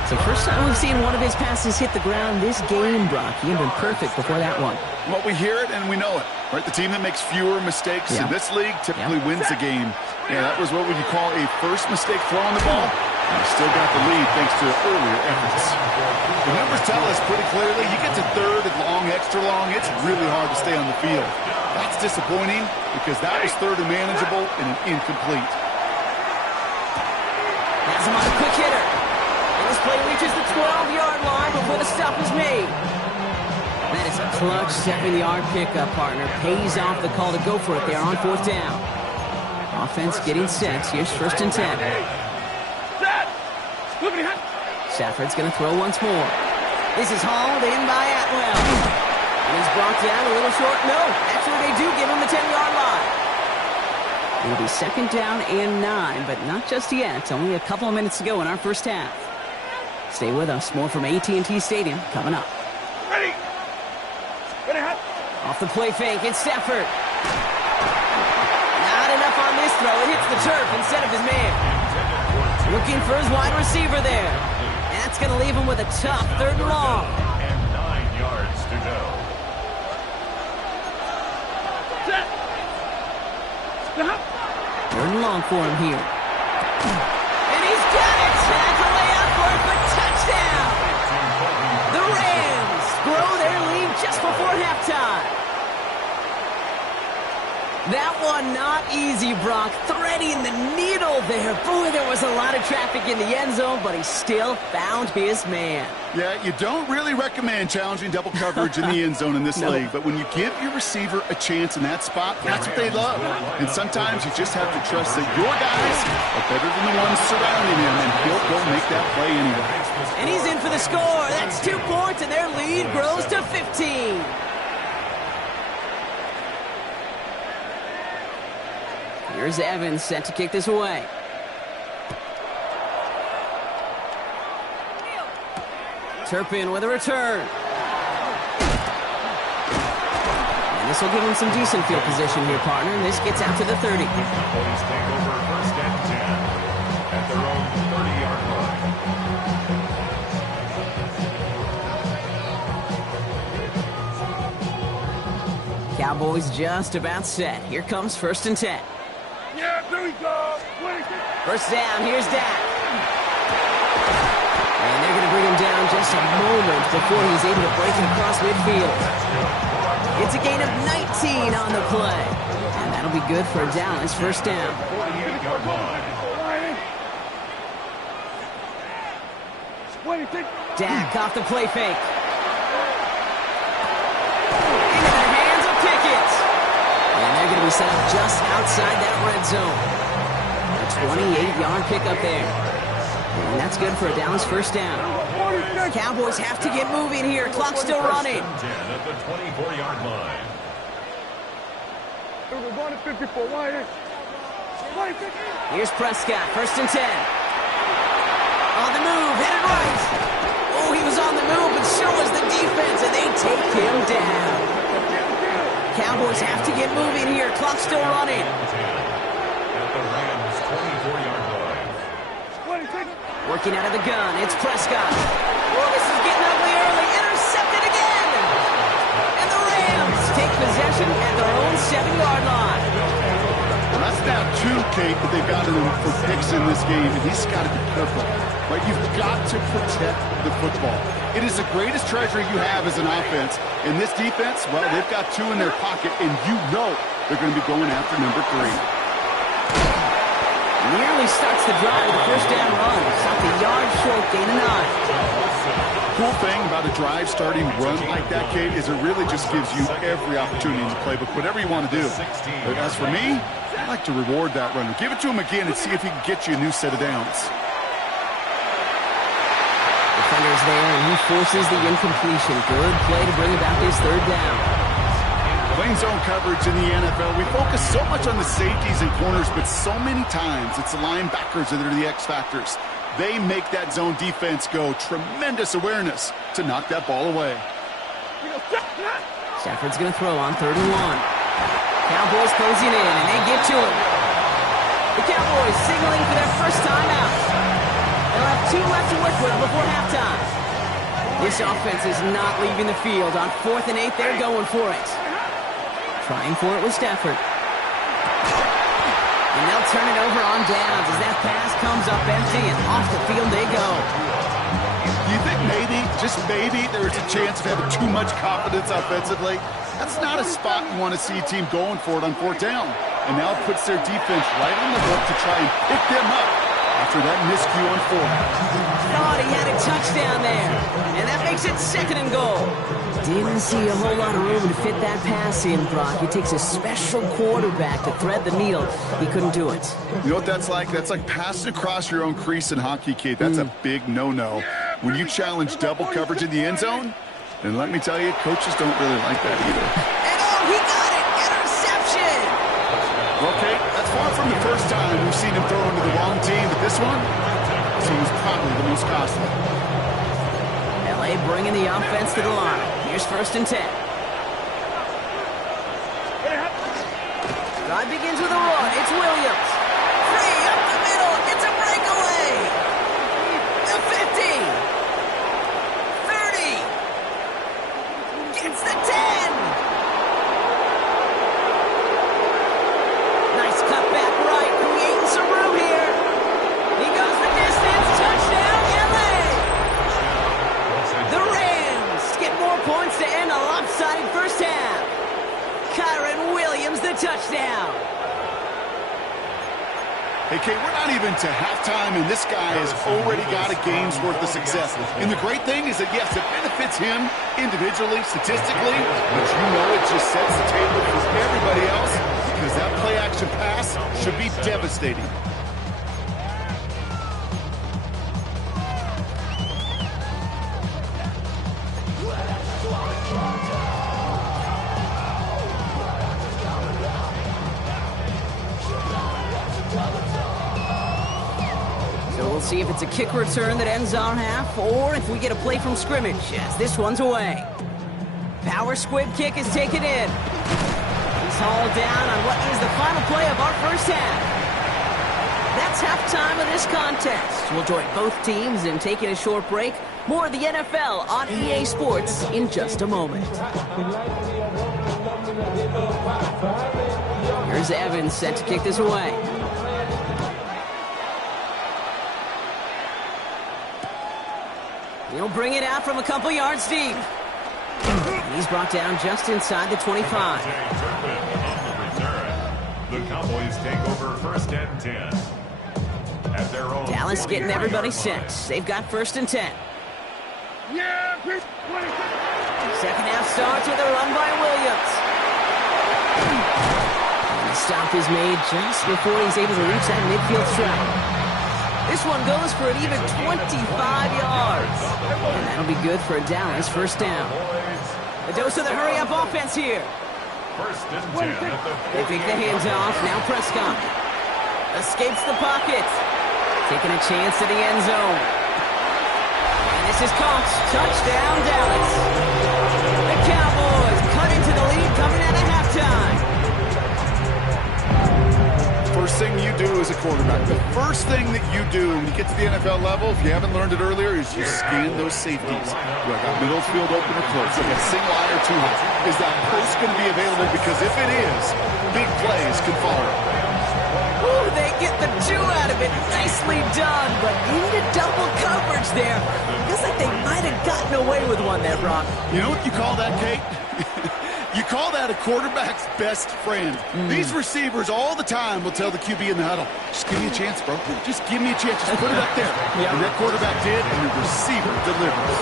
So first time we've seen one of his passes hit the ground this game, Brock. He had been perfect before that one. Well, we hear it and we know it, right? The team that makes fewer mistakes in this league typically wins the game. Yeah, that was what we could call a first mistake throwing the ball. And we still got the lead thanks to earlier efforts. The numbers tell us pretty clearly, you get to third and long, extra long, it's really hard to stay on the field. That's disappointing because that was third and manageable and an incomplete. Has him on a quick hitter. And this play reaches the 12-yard line before the stop is made. That is a clutch 7-yard pickup, partner. Pays off the call to go for it there on 4th down. Offense getting set. Here's 1st and 10. Stafford's going to throw once more. This is hauled in by Atwell. And he's brought down a little short. No, actually they do give him the 10-yard line. It'll be 2nd down and 9, but not just yet. It's only a couple of minutes to go in our first half. Stay with us. More from AT&T Stadium coming up. Ready, Off the play fake, it's Stafford. Not enough on this throw. It hits the turf instead of his man. Looking for his wide receiver there. That's going to leave him with a tough 3rd and long. And 9 yards to go. Third and long for him here. And he's got it! Tackle layout for it, but touchdown! The Rams grow their lead just before halftime. That one not easy, Brock. Threading the needle there. Boy, there was a lot of traffic in the end zone, but he still found his man. Yeah, you don't really recommend challenging double coverage in the end zone in this league, but when you give your receiver a chance in that spot, that's what they love. And sometimes you just have to trust that your guys are better than the ones surrounding him, and he'll go make that play anyway. And he's in for the score. That's 2 points, and their lead grows to 15. Here's Evans set to kick this away. Turpin with a return. And this will give him some decent field position here, partner. And this gets out to the 30. Cowboys take over 1st and 10 at their own 30-yard line. Cowboys just about set. Here comes 1st and 10. Yeah, there we go. 1st down, here's Dak. And they're going to bring him down just a moment before he's able to break it across midfield. It's a gain of 19 on the play. And that'll be good for a Dallas 1st down. 48-yard line. Dak off the play fake. Into the hands of Pickett. And they're going to be set up just outside that red zone. A 28-yard pickup there. And that's good for a Dallas 1st down. Cowboys have to get moving here. Clock's still running. 10 at the 24-yard line. Here's Prescott, 1st and 10. On the move, headed right. Oh, he was on the move, but so was the defense, and they take him down. Cowboys have to get moving here. Clock's still running. At the Rams' 24-yard line. Working out of the gun, it's Prescott. Oh, this is getting ugly early. Intercepted again. And the Rams take possession at their own 7-yard line. Well, that's now 2, Kate, that they've got in him for picks in this game, and he's got to be careful. Right? You've got to protect the football. It is the greatest treasure you have as an offense. In this defense, well, they've got 2 in their pocket, and you know they're going to be going after number 3. Nearly starts the drive with a 1st down run. Stopped a yard short, gain of 9. Cool thing about a drive starting run like that, Kate, is it really just gives you every opportunity in the playbook, whatever you want to do. But as for me, I like to reward that runner. Give it to him again and see if he can get you a new set of downs. Defender's there, and he forces the incompletion. Good play to bring about this 3rd down. Playing zone coverage in the NFL, we focus so much on the safeties and corners, but so many times it's the linebackers that are the X factors. They make that zone defense go. Tremendous awareness to knock that ball away. Stafford's going to throw on 3rd and 1. Cowboys closing in, and they get to him. The Cowboys signaling for their first time out. They'll have 2 left to work with before halftime. This offense is not leaving the field. On 4th and 8, they're going for it. Trying for it with Stafford. And they'll turn it over on downs as that pass comes up empty, and off the field they go. Do you think maybe, just maybe, there's a chance of having too much confidence offensively? That's not a spot you want to see a team going for it on 4th down. And now it puts their defense right on the hook to try and pick them up after that miscue on 4th. Thought he had a touchdown there. And that makes it 2nd and goal. Didn't see a whole lot of room to fit that pass in, Brock. It takes a special quarterback to thread the needle. He couldn't do it. You know what that's like? That's like passing across your own crease in hockey, Kate. That's a big no-no. When you challenge double coverage in the end zone, then let me tell you, coaches don't really like that either. And oh, he got it! Interception! Okay, that's far from the first time we've seen him throw into the wrong team, but this one seems probably the most costly. LA bringing the offense to the line. Here's 1st and 10. Drive begins with a run. It's Williams. Free up the middle. It's a breakaway. The 50. 30. Gets the 10. Nice cut back right. Creating some room here. He goes the distance. Touchdown, LA. The Rams get more points to end a lopsided first half. Kyron Williams, the touchdown. Hey, Kate, we're not even to halftime, and this guy has already got a game's worth of success. And the great thing is that, yes, it benefits him individually, statistically, but you know it just sets the table for everybody else because that play-action pass should be devastating. We'll see if it's a kick return that ends our half, or if we get a play from scrimmage, as this one's away. Power squib kick is taken in. He's hauled down on what is the final play of our first half. That's halftime of this contest. We'll join both teams in taking a short break. More of the NFL on EA Sports in just a moment. Here's Evans set to kick this away. He'll bring it out from a couple yards deep. He's brought down just inside the 25. The Cowboys take over 1st and 10. At their own Dallas getting everybody set. They've got 1st and 10. Second half starts with a run by Williams. And the stop is made just before he's able to reach that midfield strike. This one goes for an even 25 yards. And that'll be good for a Dallas 1st down. A dose of the hurry-up offense here. 1st and 10 at the They take the hands off. Now Prescott escapes the pocket. Taking a chance to the end zone. And this is caught. Touchdown, Dallas. The Cowboys cut into the lead coming out of halftime. First thing you do as a quarterback, the first thing that you do when you get to the NFL level, if you haven't learned it earlier, is you scan those safeties. Do I got middle field open or close? Do I got single eye or two high? Is that post going to be available? Because if it is, big plays can follow. Ooh, they get the 2 out of it. Nicely done, but into double coverage there. Feels like they might have gotten away with one there, Brock. You know what you call that, Kate? You call that a quarterback's best friend. These receivers all the time will tell the QB in the huddle, just give me a chance, bro. Just give me a chance. Just put it up there. Yeah. And that quarterback did, and the receiver delivers.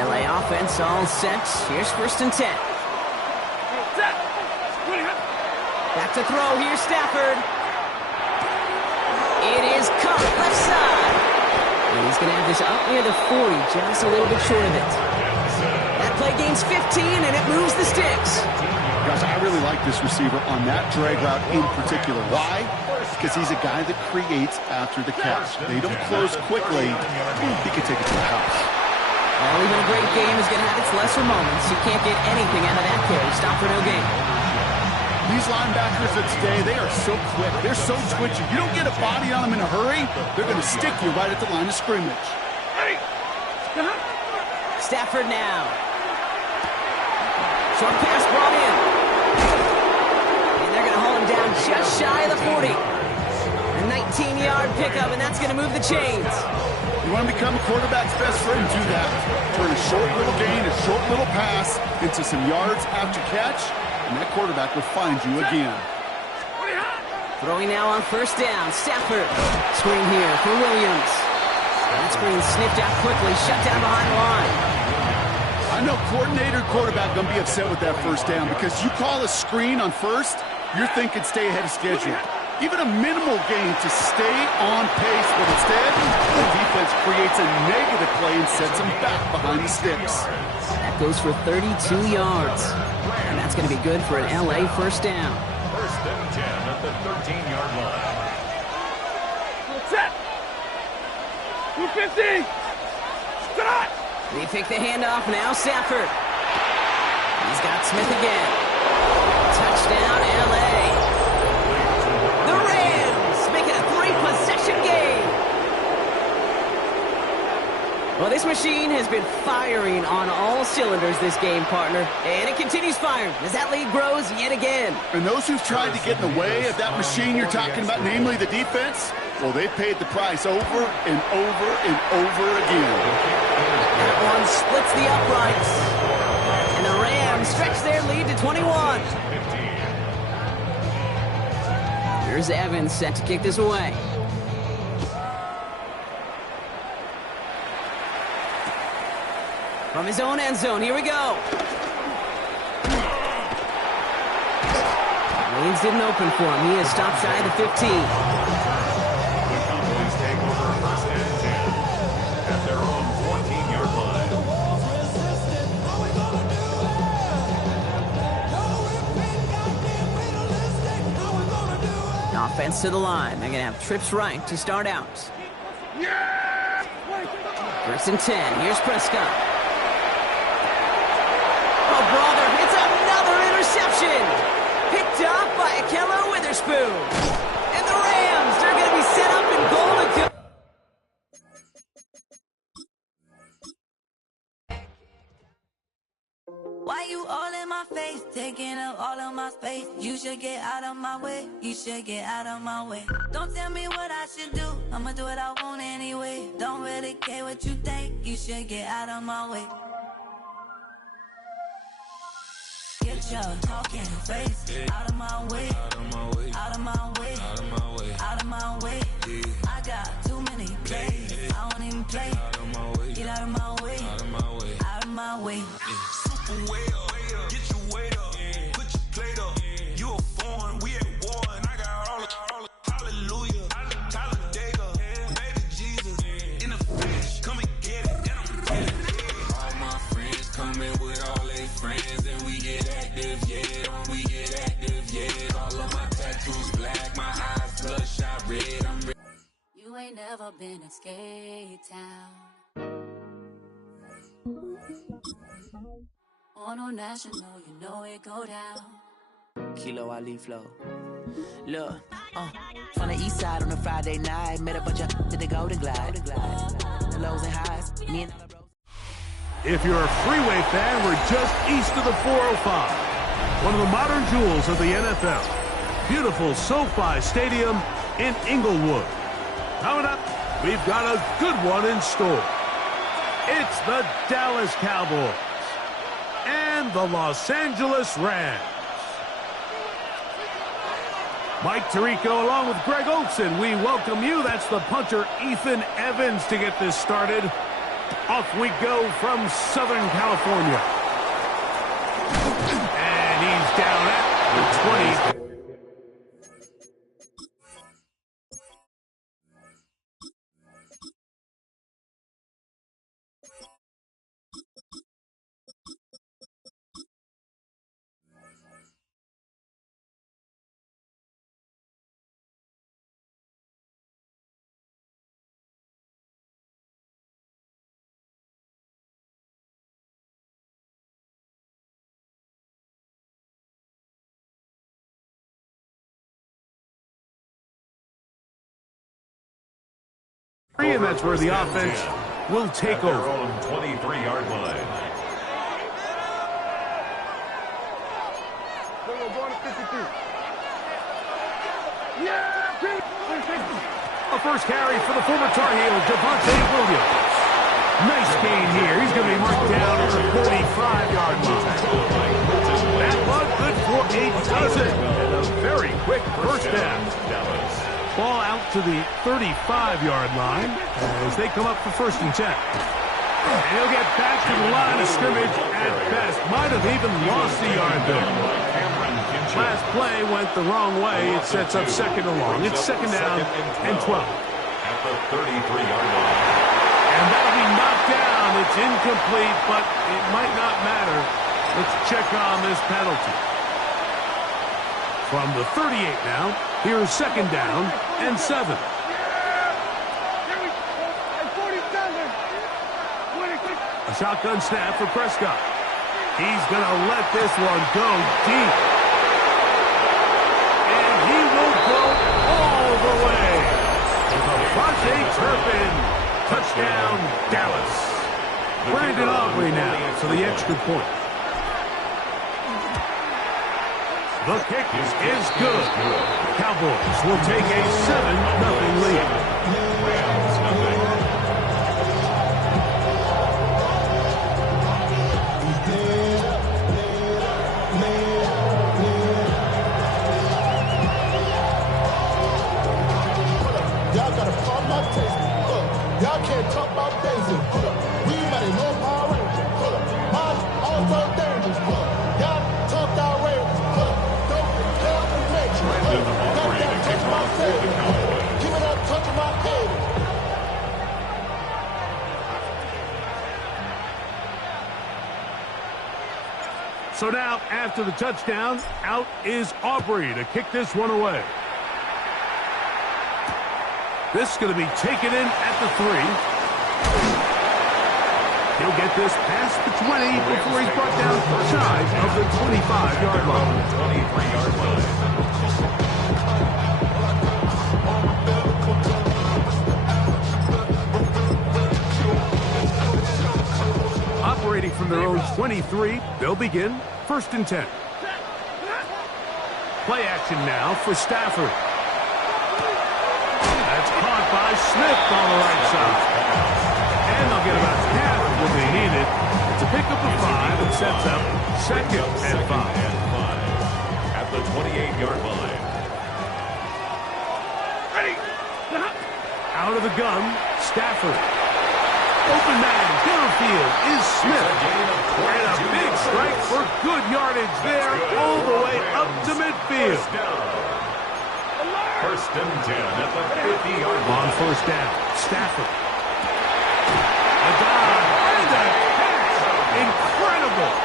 LA offense all set. Here's 1st and 10. Back to throw. Here's Stafford. It is caught left side. And he's going to have this up near the 40, just a little bit short of it. That play gains 15, and it moves the sticks. Gosh, I really like this receiver on that drag route in particular. Why? Because he's a guy that creates after the catch. They don't close quickly. He can take it to the house. Well, even a great game is going to have its lesser moments. You can't get anything out of that carry. Stop for no gain. These linebackers of today, they are so quick. They're so twitchy. You don't get a body on them in a hurry, they're going to stick you right at the line of scrimmage. Stafford now. Short pass brought in. And they're going to haul him down just shy of the 40. A 19-yard pickup, and that's going to move the chains. You want to become a quarterback's best friend, do that. Turn a short little gain, a short little pass into some yards after catch, and that quarterback will find you again. Throwing now on first down. Stafford. Screen here for Williams. That screen snipped out quickly. Shut down behind the line. I know coordinator and quarterback going to be upset with that first down because you call a screen on first, you're thinking stay ahead of schedule. Even a minimal gain to stay on pace, but instead, the defense creates a negative play and sets them back behind the sticks. That goes for 32 yards. And that's going to be good for an LA first down. First and 10 at the 13-yard line. Set. 250. Stop. They pick the handoff now. Stafford. He's got Smith again. Touchdown, LA. The Rams make it a 3-possession game. Well, this machine has been firing on all cylinders this game, partner. And it continues firing as that lead grows yet again. And those who've tried to get in the way of that machine you're talking about, namely the defense, well, they paid the price over and over and over again. That one splits the uprights. And the Rams stretch their lead to 21. Here's Evans set to kick this away. From his own end zone, here we go. Lanes didn't open for him. He is stopped shy of the 15. The Cowboys take over first and 10 at their own 14-yard line. Offense to the line. They're going to have trips right to start out. First and 10. Here's Prescott. Oh, brother, it's another interception. Picked off by Akello Witherspoon. And the Rams, they're going to be set up in goal to go. Why you all in my face, taking up all of my space? You should get out of my way, you should get out of my way. Don't tell me what I should do, I'ma do what I want anyway. Don't really care what you think, you should get out of my way. Get your talking face out of my way, out of my way, out of my way, out of my way, out of my way. I got too many plays, I don't even play. Get out of my way, out of my way, out of my way. Way up, get your weight up, put your plate up. You a foreign, we at war, and I got all the hallelujah, Talladega, baby Jesus, in the flesh, come and get it, and I'm get it. All my friends coming with all their friends, and we get active, yeah, we get active, yeah. All of my tattoos black, my eyes bloodshot red, I'm red. You ain't never been in Skate Town. On national, you know it go down. Kilo Ali Flow. Look, from the east side on a Friday night, met a bunch of to the Golden Glide. The lows and highs, me and the bros. If you're a freeway fan, we're just east of the 405. One of the modern jewels of the NFL. Beautiful SoFi Stadium in Inglewood. Coming up, we've got a good one in store. It's the Dallas Cowboys and the Los Angeles Rams. Mike Tirico along with Greg Olson, we welcome you. That's the punter Ethan Evans to get this started. Off we go from Southern California. And he's down at the 20. And that's where the offense will take over. Their own 23-yard line. A first carry for the former Tar Heel, Javonte Williams. Nice gain here. He's going to be marked down at the 45-yard line. That one good for a dozen. And a very quick first down. Ball out to the 35-yard line as they come up for 1st and 10. And he'll get back to the line of scrimmage at best. Might have even lost a yard there. Last play went the wrong way. It sets up 2nd and long. It's 2nd down and 12. At the 33-yard line. And that'll be knocked down. It's incomplete, but it might not matter. Let's check on this penalty. From the 38 now, here's 2nd down and 7. A shotgun snap for Prescott. He's going to let this one go deep. And he will go all the way. With a Vontae Turpin. Touchdown, Dallas. Brandon Aubrey now for the extra point. The kick is good. Cowboys will take a 7-0 lead. Y'all can't talk about Daisy. We mighty no Power Rangers. Mom also dangerous. Y'all talk outrageous. Don't help and mention. That touch my head. Give me that touch of my head. So now, after the touchdown, out is Aubrey to kick this one away. This is going to be taken in at the 3. He'll get this past the 20 before he's brought down shy of the 25-yard line. 23-yard line. Operating from their own 23, they'll begin 1st and 10. Play action now for Stafford. Caught by Smith on the right side. And they'll get about half of what they needed. It's a pickup of 5 and sets up 2nd and 5. At the 28-yard line. Ready. Out of the gun, Stafford. Open man downfield is Smith. And a big strike for good yardage there all the way up to midfield. 1st and 10 at the 50-yard line. On 1st down, Stafford. A dive and a catch. Incredible.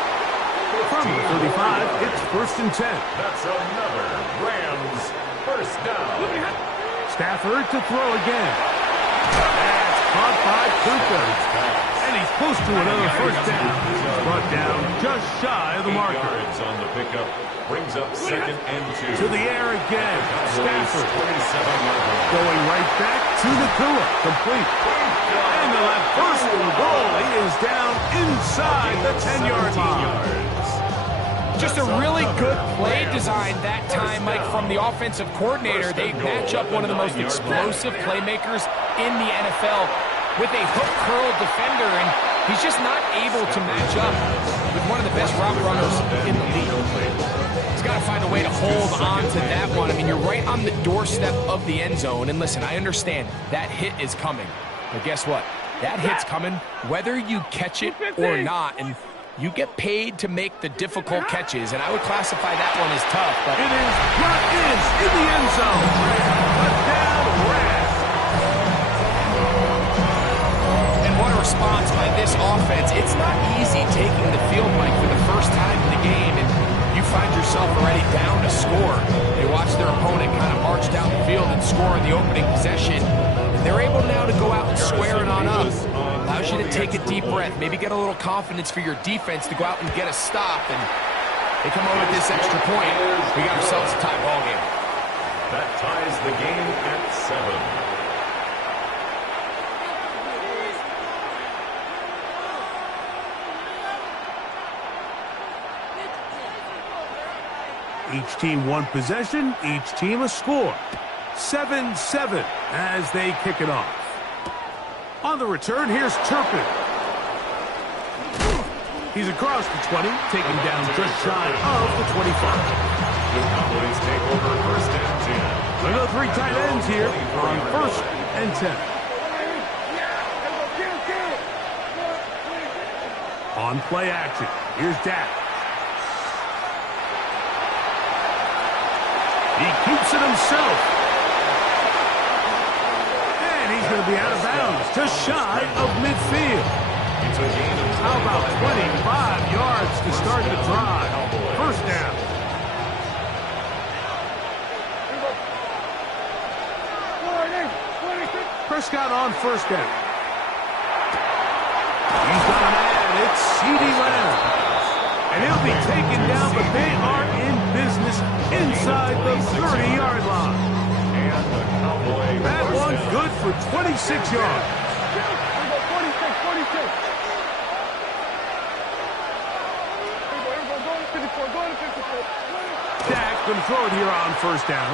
From the 35, it's 1st and 10. That's another Rams 1st down. Stafford to throw again. That's caught by Cooper. And he's close to another 1st down. He's brought down just shy of the marker. 8 yards on the pickup. Brings up 2nd and 2. To the air again. Stafford. Going right back to Nakua. Complete. And the left first and goal. He is down inside the 10-yard line. Just a really good play design that time, Mike, from the offensive coordinator. They match up one of the most explosive playmakers in the NFL with a hook curl defender, and he's just not able to match up with one of the best route runners in the league. He's got to find a way to hold on to that one. I mean, you're right on the doorstep of the end zone, and listen, I understand that hit is coming, but guess what? That hit's coming whether you catch it or not, and you get paid to make the difficult catches, and I would classify that one as tough. But it is brought in the end zone. Touchdown, Rams. And what a response by this offense. It's not easy taking the field, Mike, for the first time in the game, and you find yourself already down to score. They watch their opponent kind of march down the field and score in the opening possession, and they're able now to go out and square it on up. Allows you to take a deep breath, maybe get a little confidence for your defense to go out and get a stop, and they come over with this extra point. We got ourselves a tie ball game. That ties the game at 7. Each team one possession, each team a score. 7-7 as they kick it off. On the return, here's Turpin. He's across the 20, taken down just shy of the 25. The Cowboys take over first and 10. We've got 3 tight ends here on first and 10. On play action, here's Dak. He keeps it himself. And he's going to be out of bounds, just shy of midfield. It's a gain of How about 25 yards to start the drive? First down. Prescott on first down. He's got a man. It's CeeDee Lamb. And he'll be taken down, but they are in business inside the 30-yard line. And the Cowboy That one good for 26 yards. Dak going to throw it here on first down.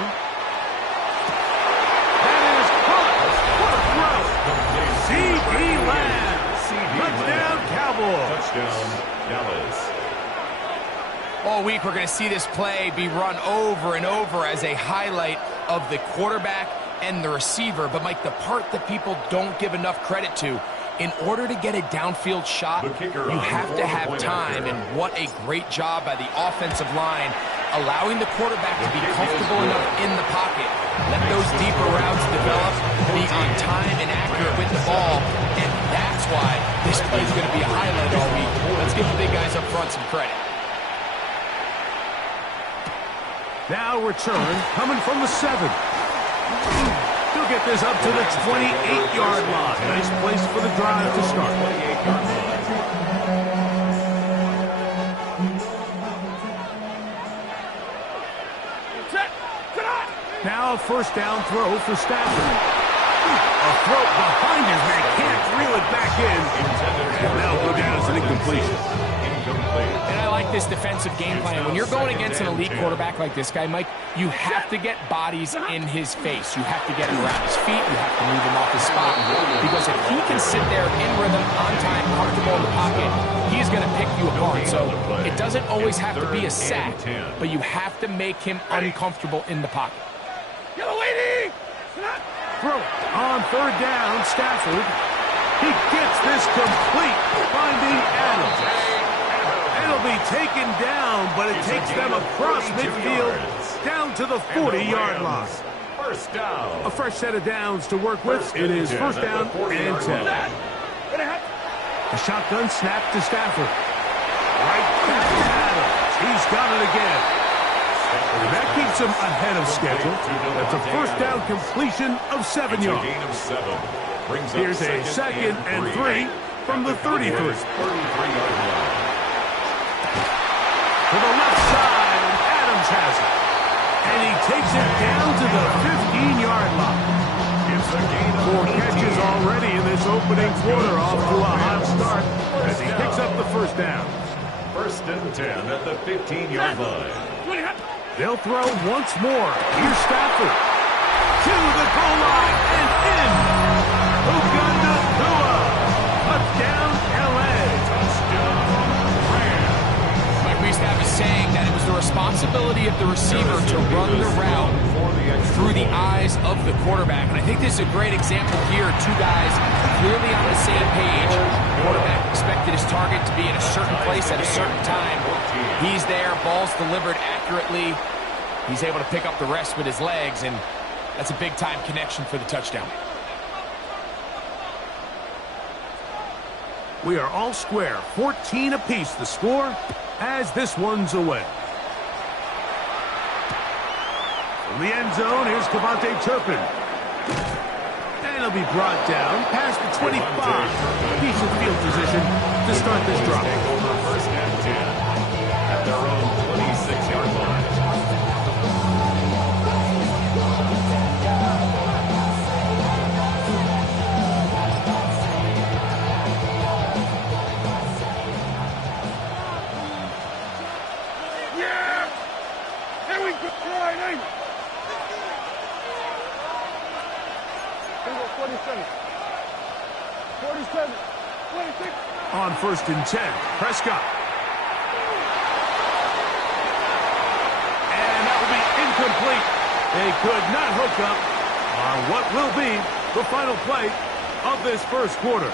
That is caught. What a throw. CeeDee Lamb. Touchdown, Cowboys. Touchdown, Dallas. All week, we're going to see this play be run over and over as a highlight of the quarterback and the receiver. But, Mike, the part that people don't give enough credit to, in order to get a downfield shot, you have to have time. And what a great job by the offensive line, allowing the quarterback to be comfortable enough in the pocket. Let those deeper routes develop, be on time and accurate with the ball. And that's why this play is going to be a highlight all week. Let's give the big guys up front some credit. Now return coming from the 7. He'll get this up to the 28-yard line. Nice place for the drive to start. Now a first down throw for Stafford. A throw behind his man. Can't reel it back in. And that'll go down as an incompletion. And I like this defensive game plan. When you're going against an elite quarterback like this guy, Mike, you have to get bodies in his face. You have to get him around his feet. You have to move him off his spot. Because if he can sit there in rhythm, on time, comfortable in the pocket, he's going to pick you apart. So it doesn't always have to be a sack, but you have to make him uncomfortable in the pocket. Throw on third down, Stafford. He gets this complete, finding Adams. It'll be taken down, but it takes them across midfield down to the 40-yard line. First down. A fresh set of downs to work with. It is first down and 10. A shotgun snap to Stafford. Right back to Adams. He's got it again. And that keeps him ahead of schedule. That's a first down completion of 7 yards. Here's a second and 3 from the 33. To the left side, and Adams has it. And he takes it down to the 15-yard line. 4 catches already in this opening quarter, off to a hot start as he picks up the first down. First and 10 at the 15-yard line. They'll throw once more. Here's Stafford. To the goal line and in. Uganda Tua. Touchdown, L.A. Like we used to have a saying that it was the responsibility of the receiver to run the route through the eyes of the quarterback. And I think this is a great example here. 2 guys clearly on the same page. The quarterback expected his target to be in a certain place at a certain time. He's there, ball's delivered accurately. He's able to pick up the rest with his legs, and that's a big-time connection for the touchdown. We are all square. 14 apiece the score as this one's away. From the end zone, here's Devontae Turpin. And he'll be brought down past the 25. Decent field position to start this drive. Take over first and 10 at their own 26-yard line. On 1st and 10, Prescott. And that will be incomplete. They could not hook up on what will be the final play of this first quarter.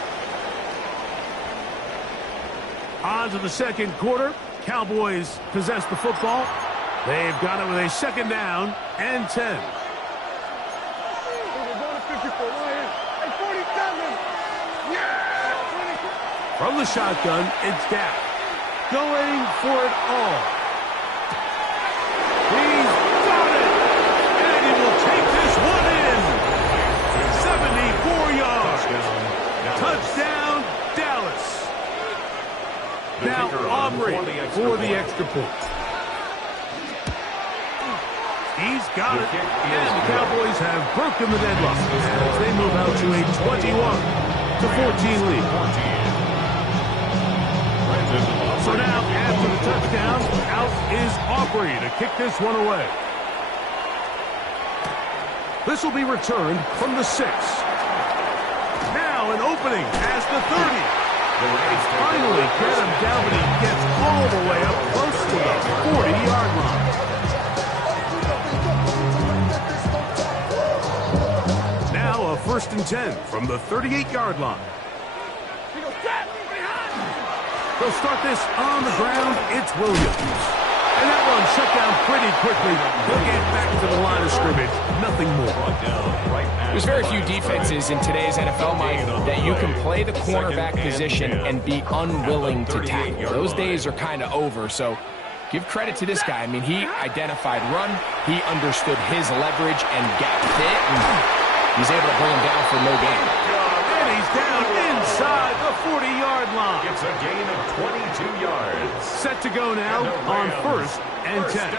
On to the second quarter. Cowboys possess the football. They've got it with a 2nd down and 10. From the shotgun, it's Dak. Going for it all. He's got it! And he will take this one in. 74 yards. Touchdown, Dallas. Now Aubrey for the extra point. He's got it. And the Cowboys have broken the deadlock as they move out to a 21-14 lead. So now, after the touchdown, out is Aubrey to kick this one away. This will be returned from the 6. Now an opening past the 30. They finally get him down, but he gets all the way up close to the 40-yard line. Now a 1st and 10 from the 38-yard line. They'll start this on the ground. It's Williams. And that one shut down pretty quickly. They'll get back to the line of scrimmage. Nothing more. There's very few defenses in today's NFL, Mike, that you can play the cornerback position and be unwilling to tackle. Those days are kind of over, so give credit to this guy. I mean, he identified run. He understood his leverage and gap fit, and he's able to bring him down for no gain. And he's down inside the 40-yard line. It's a gain of 22 yards. Set to go now on 1st and 10.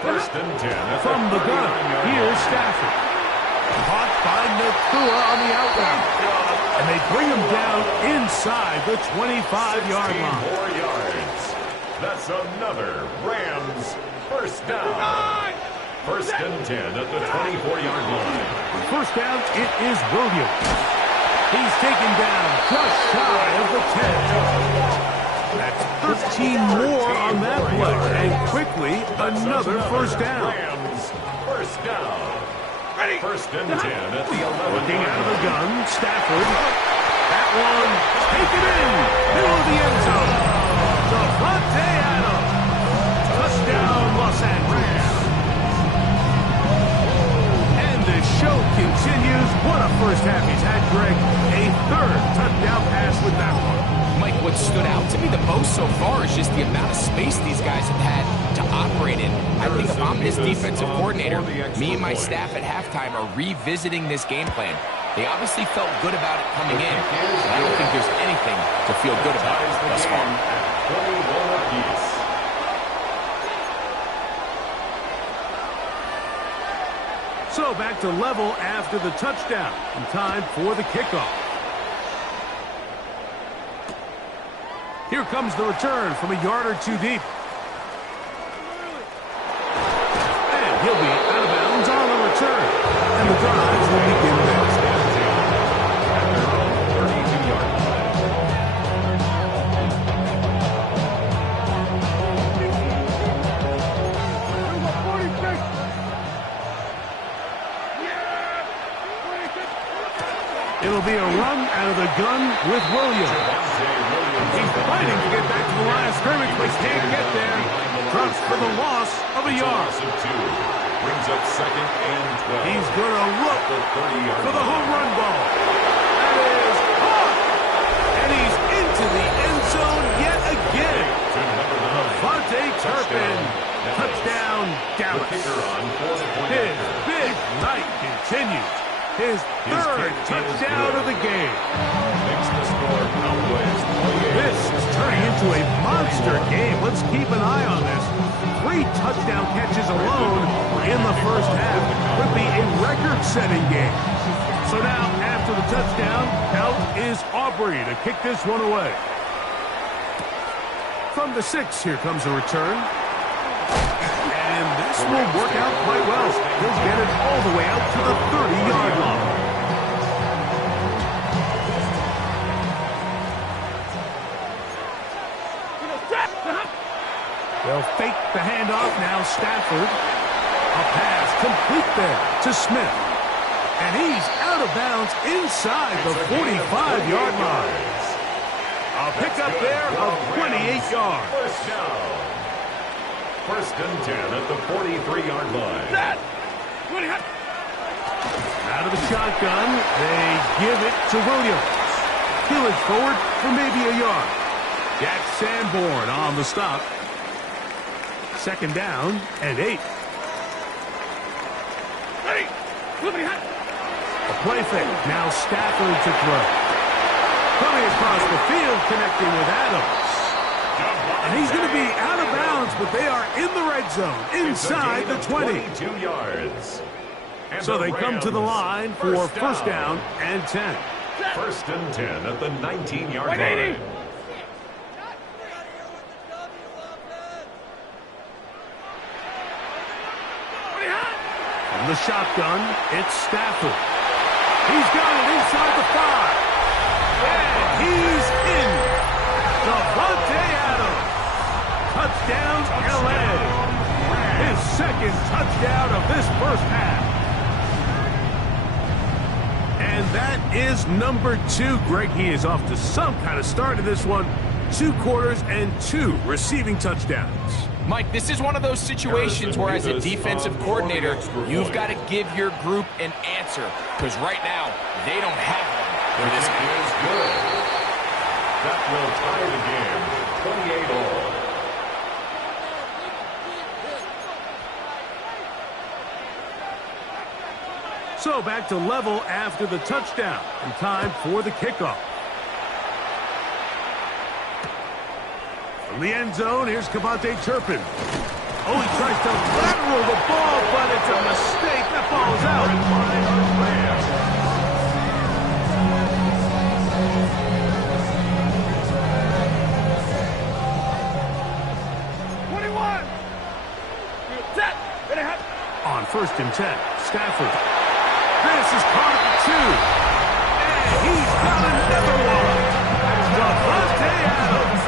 First and 10. From the gun, here's Stafford. Caught by Nakua on the outside. And they bring him down inside the 25-yard line. 4 yards. That's another Rams first down. First and 10 at the 24-yard line. First down, it is Williams. He's taken down just shy of the 10. That's 13 more on that play. And quickly, another first down. Rams first down. First and 10 at the 11. Looking out of the gun, Stafford. That one taken in. Middle of the end zone. Devontae Adams. Touchdown, Los Angeles. And the show continues. What a first half he's had, Greg. A 3rd touchdown pass with that one. Mike, what stood out to me the most so far is just the amount of space these guys have had to operate in. I think if I'm this defensive coordinator, me and my staff at halftime are revisiting this game plan. They obviously felt good about it coming in, but I don't think there's anything to feel good about thus far. So back to level after the touchdown. And time for the kickoff. Here comes the return from a yard or two deep. And he'll be out of bounds on the return. And the drives will begin next. It'll be a run out of the gun with Williams. He's fighting to get back to the line of scrimmage, but can't get there. Drops for the loss of a yard. Brings up 2nd and 12. He's going to look for the home run ball. That is caught. And he's into the end zone yet again. Devontae Turpin. Touchdown, Dallas. His big night continues. His 3rd touchdown of the game. This is turning into a monster game. Let's keep an eye on this. 3 touchdown catches alone in the first half. Could be a record-setting game. So now, after the touchdown, out is Aubrey to kick this one away. From the 6, here comes a return. And this will work out quite well. He'll get it all the way out to the 30-yard line. The handoff now Stafford. A pass complete there to Smith. And he's out of bounds inside the 45-yard line. A pickup there of 28 yards. First down. First and 10 at the 43-yard line. Out of the shotgun, they give it to Williams. He'll it forward for maybe a yard. Jack Sanborn on the stop. Second down and 8. A play fake. Now Stafford to throw. Coming across the field, connecting with Adams. And he's going to be out of bounds, but they are in the red zone, inside the 20. 22 yards. So they come to the line for first down and 10. First and 10 at the 19-yard line. From the shotgun, it's Stafford. He's got it inside the 5. And he's in. Davante Adams. Touchdown, L.A. His second touchdown of this first half. And that is number 2. Greg, he is off to some kind of start in this one. 2 quarters and 2 receiving touchdowns. Mike, this is one of those situations where as a defensive coordinator, you've got to give your group an answer. Because right now, they don't have one for this game. Is good. That will tie the game 28 all. So back to level after the touchdown. And time for the kickoff. From the end zone, here's Cavante Turpin. Oh, he tries to lateral the ball, but it's a mistake. That ball's out. On first and 10, Stafford. This is caught at the 2. And he's got another one. Davante Adams.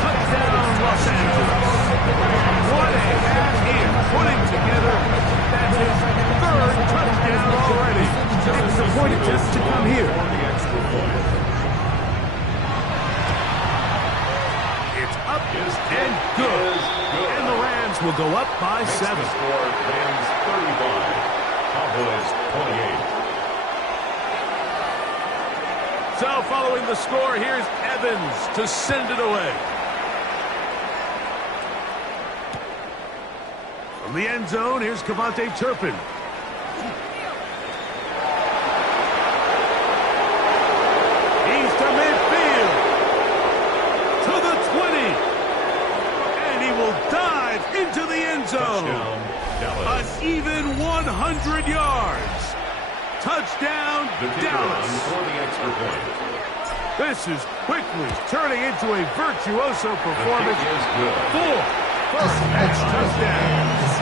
Touchdown, Los Angeles. What a half here, putting together. That's his 3rd touchdown already. Extra point attempt to come here. It's up and good. And the Rams will go up by 7. Score, Rams 35. Cowboys 28. So following the score, here's Evans to send it away. From the end zone, here's Cavante Turpin. He's to midfield. To the 20. And he will dive into the end zone. An even 100 yards. Touchdown, Dallas. For the extra point. This is quickly turning into a virtuoso performance. 4 first-match touchdowns.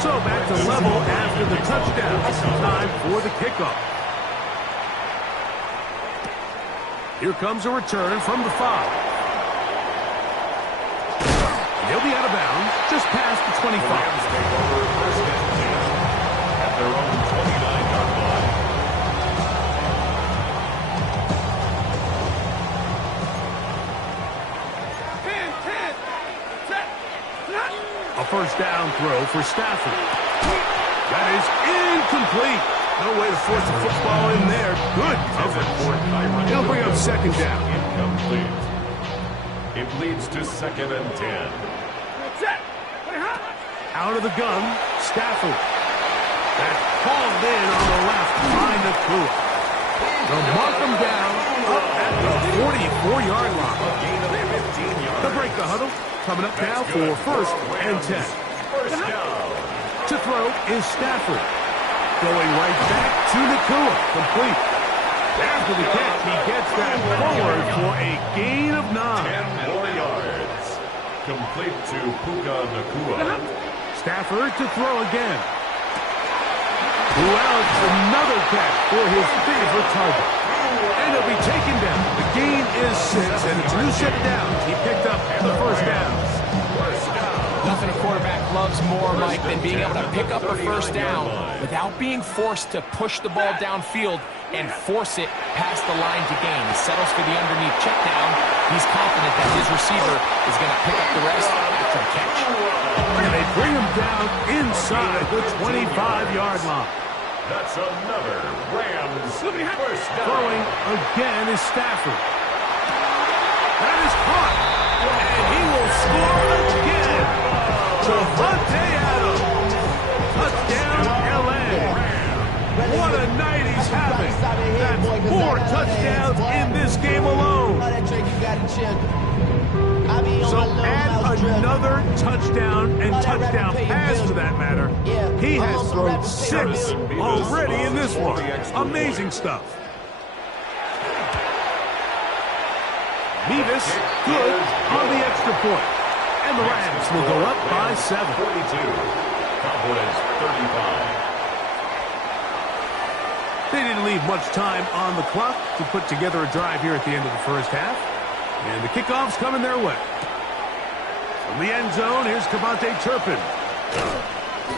So back to level after the touchdown. Time for the kickoff. Here comes a return from the 5. He'll be out of bounds just past the 25. Rams take over first and 10 at their own 29-yard line. A first down throw for Stafford. That is incomplete. No way to force the football in there. Good cover. He'll bring up second down. Incomplete. It leads to second and 10. Out of the gun, Stafford. That's hauled in on the left by Nakua. They'll mark him down up at the 44-yard line. They'll break the huddle. Coming up now for first and 10. To throw is Stafford. Going right back to Nakua. Complete. After the catch, he gets that forward for a gain of 9. 10 more yards. Complete to Puka Nakua. Stafford to throw again. Well, it's another catch for his favorite target. And he'll be taken down. The gain is 6, and it's a new set of downs. He picked up the first down. Nothing a quarterback loves more, Mike, than being able to pick up a first down without being forced to push the ball downfield and force it past the line to gain. He settles for the underneath check down. He's confident that his receiver is going to pick up the rest after the catch. And they bring him down inside the 25-yard line. That's another Rams first down. Throwing again is Stafford. That is caught. And he will score again. Javonte Adams. Touchdown, L.A. What a night he's having. That's 4 touchdowns in this game alone. So add another touchdown and touchdown pass for that matter. He has thrown 6 already in this one. Amazing stuff. Mevis, good on the extra point. And the Rams will go up by 7. 42. Cowboys 35. They didn't leave much time on the clock to put together a drive here at the end of the first half. And the kickoff's coming their way. From the end zone, here's Cavante Turpin.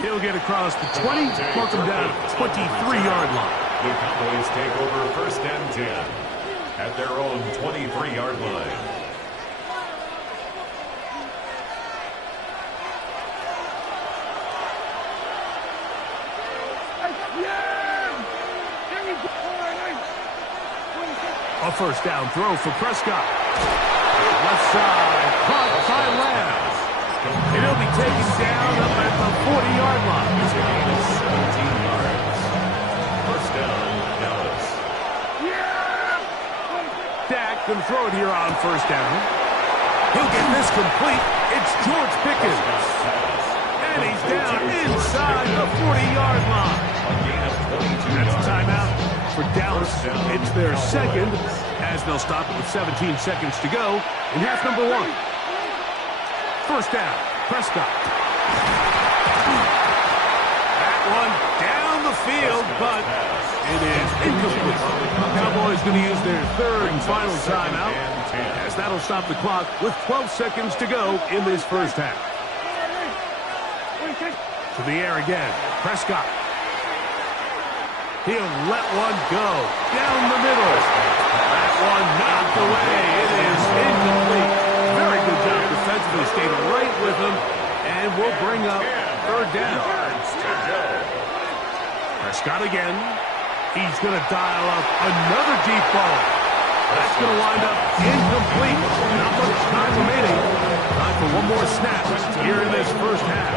He'll get across the 20, mark him down at the 23-yard line. The Cowboys take over first and 10 at their own 23-yard line. A first down throw for Prescott. Left side, caught by Lambs. And he'll be taken down up at the 40-yard line. It's a gain of 17 yards. First down, Dallas. Dak can throw it here on first down. He'll get this complete. It's George Pickens. And he's down inside the 40-yard line. A gain of 22 That's yards. a timeout for Dallas. It's their second, as they'll stop it with 17 seconds to go in half number 1. First down, Prescott. That one down the field, but it is incomplete. Cowboys going to use their third and final timeout, as that'll stop the clock with 12 seconds to go in this first half. To the air again, Prescott. He'll let one go down the middle. That one knocked away. It is incomplete. Very good job defensively. Stayed right with him. And we'll bring up third down. Prescott again. He's going to dial up another deep ball. That's going to wind up incomplete. Not much time remaining. Time for one more snap here in this first half.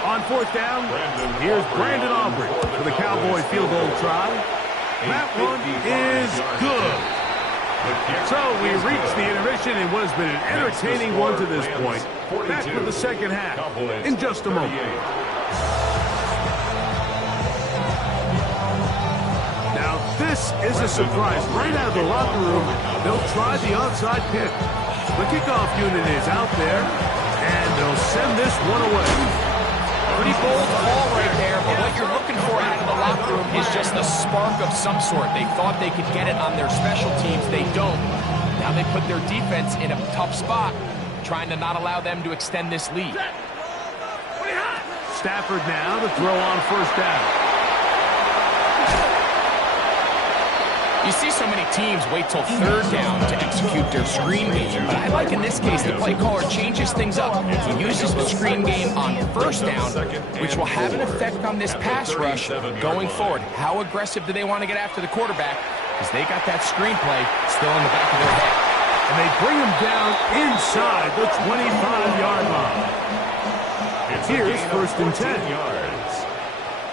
On fourth down, here's Brandon Aubrey for the Cowboy field goal try. That one is good. So we reached the intermission in what has been an entertaining one to this point. Back for the second half in just a moment. Now this is a surprise. Right out of the locker room, they'll try the onside kick. The kickoff unit is out there, and they'll send this one away. Pretty bold call right there, but what you're looking for out of the locker room is just a spark of some sort. They thought they could get it on their special teams. They don't. Now they put their defense in a tough spot, trying to not allow them to extend this lead. Stafford now to throw on first down. You see so many teams wait till third down to execute their screen game, but I like in this case the play caller changes things up. He uses the screen game on first down, which will have an effect on this pass rush going forward. How aggressive do they want to get after the quarterback? Because they got that screen play still in the back of their head. And they bring him down inside the 25-yard line. Here's first and 10 yards.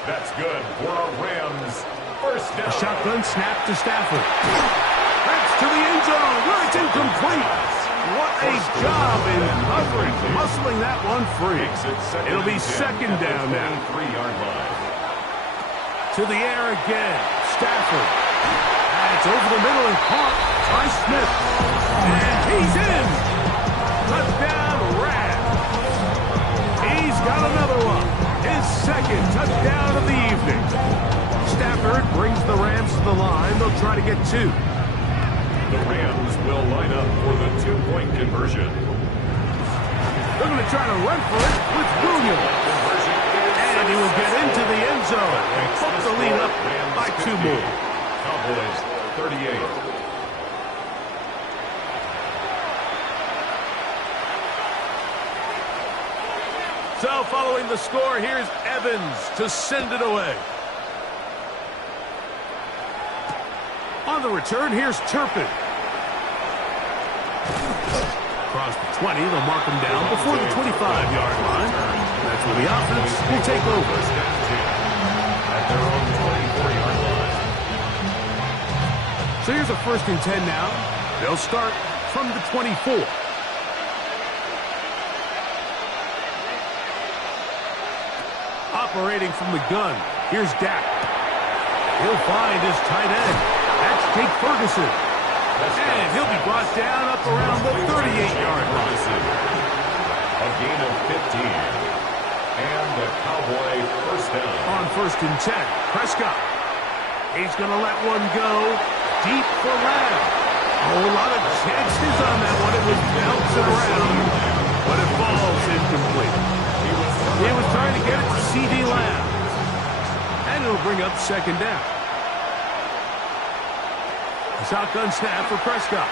That's good for a Rams. First down. A shotgun snap to Stafford. That's to the end zone where it's incomplete. What a job in coverage, muscling that one free. It'll be second down now. 3-yard line. To the air again. Stafford. That's over the middle and caught by Smith. And he's in. Touchdown, Rams. He's got another one. His second touchdown of the evening. Stafford brings the Rams to the line. They'll try to get 2. The Rams will line up for the 2-point conversion. They're going to try to run for it with Williams. And he will get into the end zone and put the lead up by 2 more. Cowboys 38. So following the score, here's Evans to send it away. On the return, here's Turpin. Across the 20, they'll mark him down before the 25-yard line. That's where the offense will take over. At their own 24-yard line. So here's a 1st and 10 now. They'll start from the 24. Operating from the gun, here's Dak. He'll find his tight end. That's Jake Ferguson. And he'll be brought down up around the 38-yard line. A gain of 15. And the Cowboy 1st down. On 1st and 10, Prescott. He's going to let one go deep for Lamb. A whole lot of chances on that one. It was bouncing around, but it falls incomplete. He was trying to get it to C.D. Lamb. And it'll bring up 2nd down. Shotgun snap for Prescott.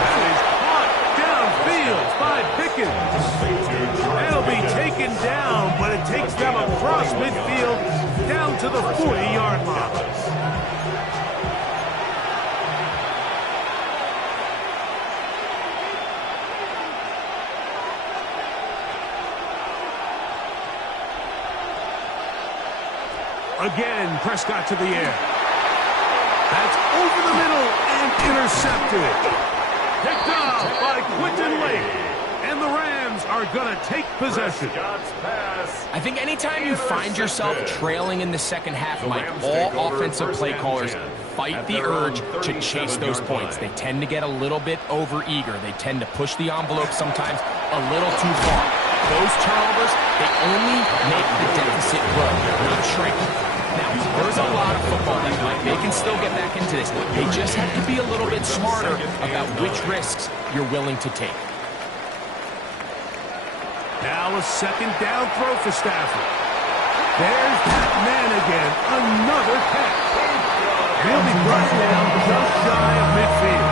That is caught downfield by Pickens. They'll be taken down, but it takes them across midfield down to the 40-yard line. Again, Prescott to the air. That's over the middle and intercepted. Picked off by Quinton Lake. And the Rams are going to take possession. I think anytime you find yourself trailing in the second half, Mike, all offensive play callers fight the urge to chase those points. They tend to get a little bit over-eager. They tend to push the envelope sometimes a little too far. Those turnovers, they only make the deficit grow, not shrink. Now, there's a lot of football that Mike, they can still get back into this. They just have to be a little bit smarter about which risks you're willing to take. Now a 2nd down throw for Stafford. There's that man again. Another catch. He'll be brought down just shy of midfield.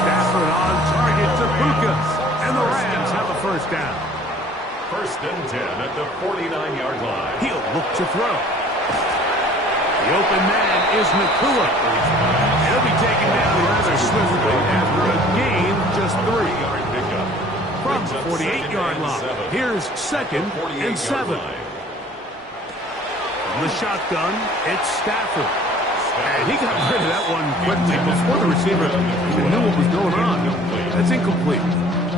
Stafford on target to Puka. And the Rams have a 1st down. 1st and 10 at the 49-yard line. He'll look to throw. The open man is Nakua. He'll be taken down rather swiftly after a gain of just 3. From the 48-yard line, here's 2nd and 7. From the shotgun, it's Stafford. And he got rid of that one quickly before the receiver even knew what was going on. That's incomplete.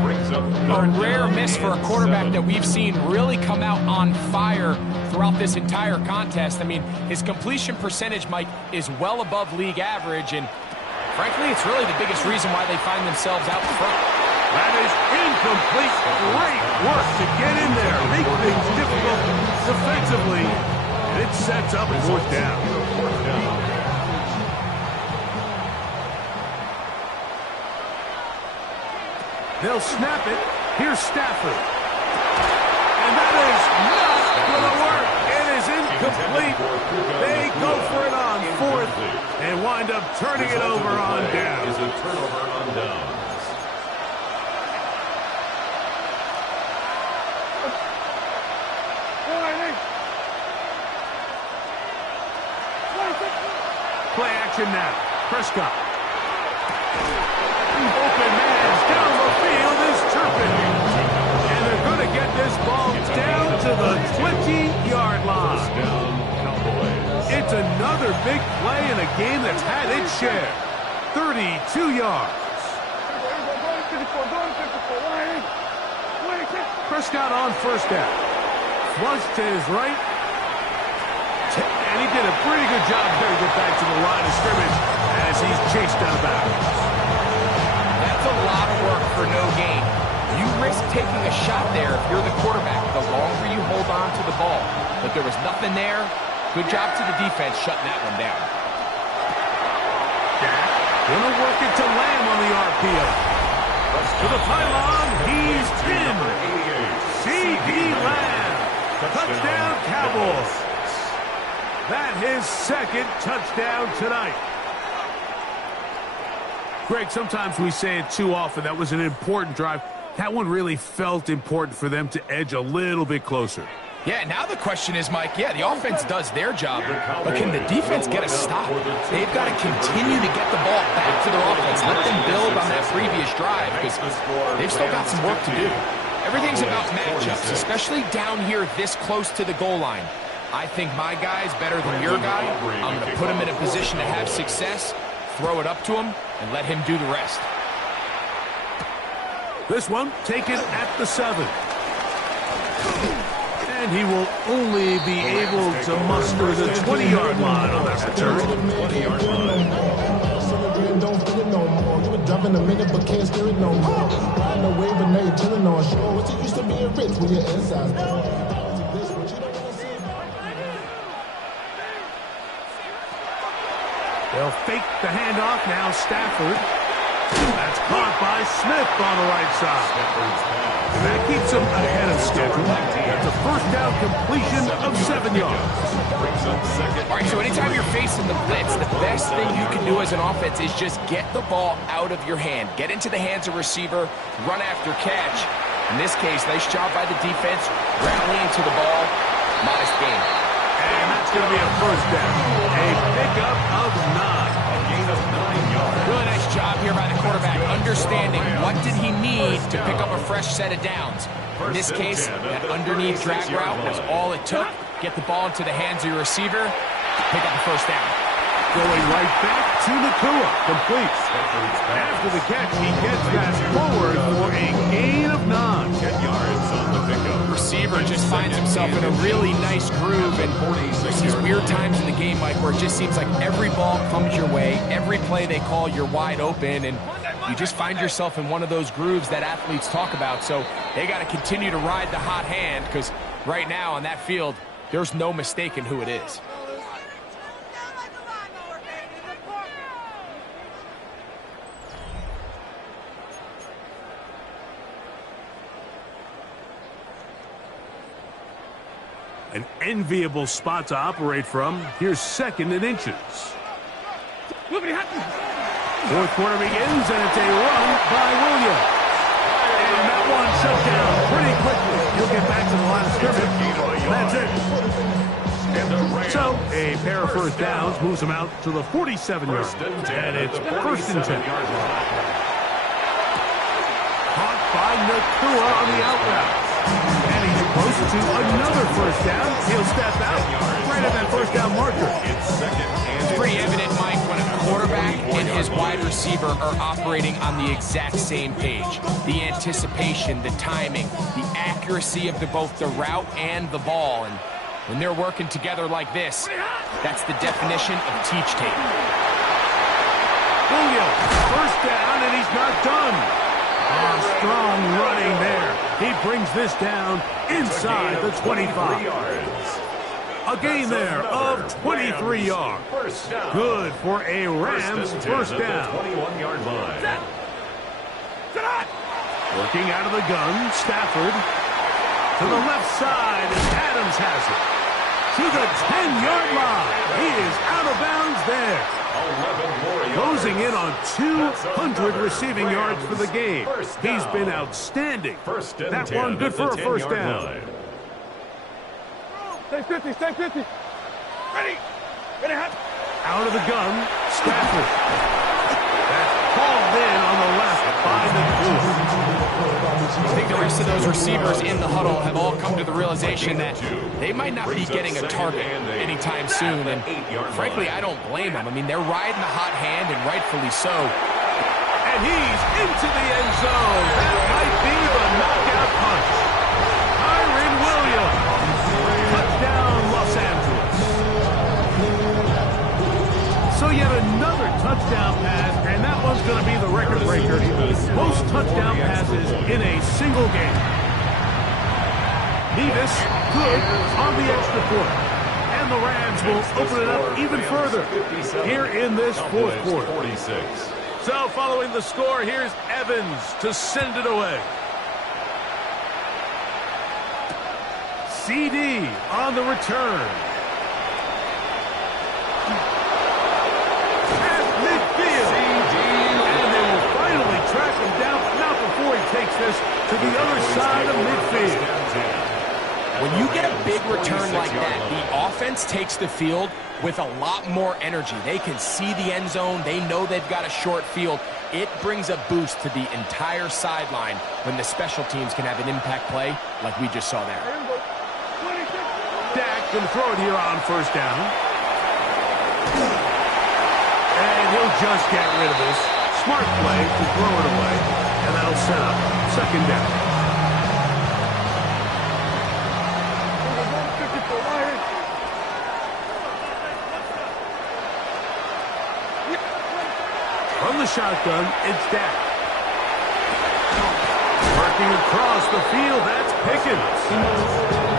A rare miss for a quarterback that we've seen really come out on fire throughout this entire contest. I mean, his completion percentage, Mike, is well above league average, and frankly, it's really the biggest reason why they find themselves out front. That is incomplete. Great work to get in there, make things difficult defensively, and it sets up 4th down. They'll snap it. Here's Stafford. And that is not going to work. It is incomplete. They go for it on 4th and wind up turning it over on down. Is a turnover on downs. Play action now. Prescott. Open man down the field is Turpin. And they're going to get this ball down to the 20-yard line. It's another big play in a game that's had its share. 32 yards. Prescott on 1st down. Flush to his right. And he did a pretty good job there to get back to the line of scrimmage as he's chased out of bounds. That's a lot of work for no gain. You risk taking a shot there if you're the quarterback, the longer you hold on to the ball. But there was nothing there, Good job to the defense shutting that one down. Gonna work it to Lamb on the RPO. To the pylon, he's in. C.D. Lamb. Touchdown, Cowboys. That his second touchdown tonight. Greg, sometimes we say it too often. That was an important drive. That one really felt important for them to edge a little bit closer. Yeah, now the question is, Mike, yeah, the offense does their job, but can the defense get a stop? They've got to continue to get the ball back to their offense. Let them build on that previous drive because they've still got some work to do. Everything's about matchups, especially down here this close to the goal line. I think my guy's better than your guy. I'm going to put him in a position to have success, throw it up to him, and let him do the rest. This one taken at the 7. And he will only be able to muster the 20-yard line on that return. 20-yard line. Don't feel it no more. You were jumping a minute but can't steer it no more. Riding a wave and now you're chilling on shore. What's it used to being rich with your insides? They'll fake the handoff. Now Stafford. That's caught by Smith on the right side. That keeps him ahead of schedule. That's a first down completion of 7 yards. All right, so anytime you're facing the blitz, the best thing you can do as an offense is just get the ball out of your hand. Get into the hands of receiver, run after catch. In this case, nice job by the defense, rallying to the ball. Modest gain. And that's going to be a first down. A pickup of 9. A gain of 9 yards. Really nice job here by the quarterback, understanding what did he need to pick up a fresh set of downs. In this case, that underneath drag route was all it took. Get the ball into the hands of your receiver, pick up the first down. Going right back to Nakua, complete. After the catch, he gets that forward for a gain of 9. 10 yards on the pickup. Receiver just finds himself in a really nice groove, and there's these weird times in the game, Mike, where it just seems like every ball comes your way, every play they call, you're wide open, and you just find yourself in one of those grooves that athletes talk about. So they got to continue to ride the hot hand, because right now on that field, there's no mistaking who it is. An enviable spot to operate from. Here's 2nd and inches. Fourth quarter begins, and it's a run by Williams. And that one shut down pretty quickly. He'll get back to the line of scrimmage. That's it. So, a pair of first downs moves him out to the 47-yard. And it's 1st and 10. Caught by Nakua on the out route. And he's close to another first down. He'll step out right at that first down marker. It's pretty evident, Mike, when a quarterback and his wide receiver are operating on the exact same page. The anticipation, the timing, the accuracy of both the route and the ball. And when they're working together like this, that's the definition of teach tape. Williams, first down, and he's not done. Strong running there. He brings this down inside the 25. A gain there of 23 yards. Good for a Rams first down. 21-yard line. Working out of the gun, Stafford. To the left side, and Adams has it. To the 10-yard line. He is out of bounds there. Closing in on 200 receiving yards for the game. He's been outstanding. That one good for a first down. Stay 50, stay 50. Ready. Ready, hot. Out of the gun, Stafford. That's called in on the left by Nakua. I think the rest of those receivers in the huddle have all come to the realization that they might not be getting a target anytime soon. And frankly, I don't blame them. I mean, they're riding the hot hand, and rightfully so. And he's into the end zone. That might be the knockout punch. Kyren Williams. Touchdown, Los Angeles. So yet another touchdown pass, and that one's going to be the record breaker. Most touchdown passes in a single game. Nevis, good on the extra point. And the Rams will open it up even further here in this fourth quarter. 46. So following the score, here's Evans to send it away. CD on the return. At midfield. And they will finally track him down, but not before he takes this to the other side of midfield. When you get a big return like that, the offense takes the field with a lot more energy. They can see the end zone. They know they've got a short field. It brings a boost to the entire sideline when the special teams can have an impact play like we just saw there. Dak can throw it here on first down. And he'll just get rid of this. Smart play to throw it away. And that'll set up second down. From the shotgun, it's Dak. Working across the field, that's Pickens.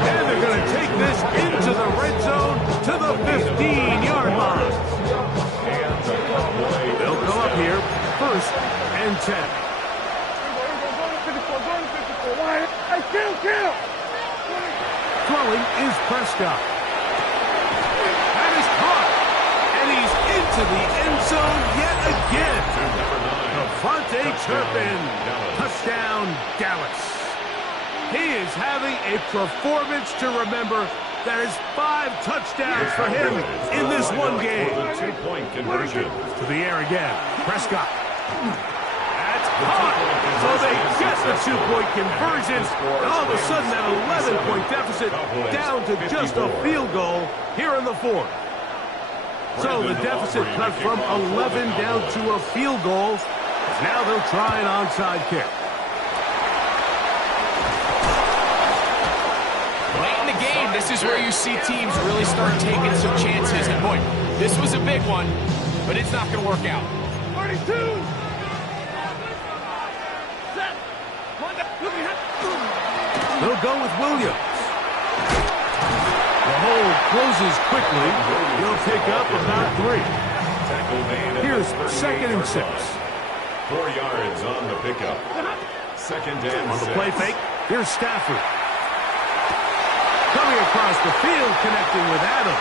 And they're going to take this into the red zone to the 15-yard line. They'll go up here, first and 10. Throwing is Prescott. That is caught. And he's into the end zone yet again. Devontae Turpin. Touchdown, Dallas. He is having a performance to remember. There's 5 touchdowns for him in this one game. Two-point conversion. To the air again. Prescott. That's caught. So they get the 2-point conversion. And all of a sudden, that 11-point deficit down to just a field goal here in the fourth. So the deficit cut from 11 down to a field goal. Now they'll try an onside kick. Late in the game, this is where you see teams really start taking some chances. And boy, this was a big one, but it's not going to work out. 32. They'll go with Williams. The hole closes quickly. He'll pick up about 3. Here's second and 6. 4 yards on the pickup. Second and 6. On the play fake, here's Stafford. Coming across the field, connecting with Adams.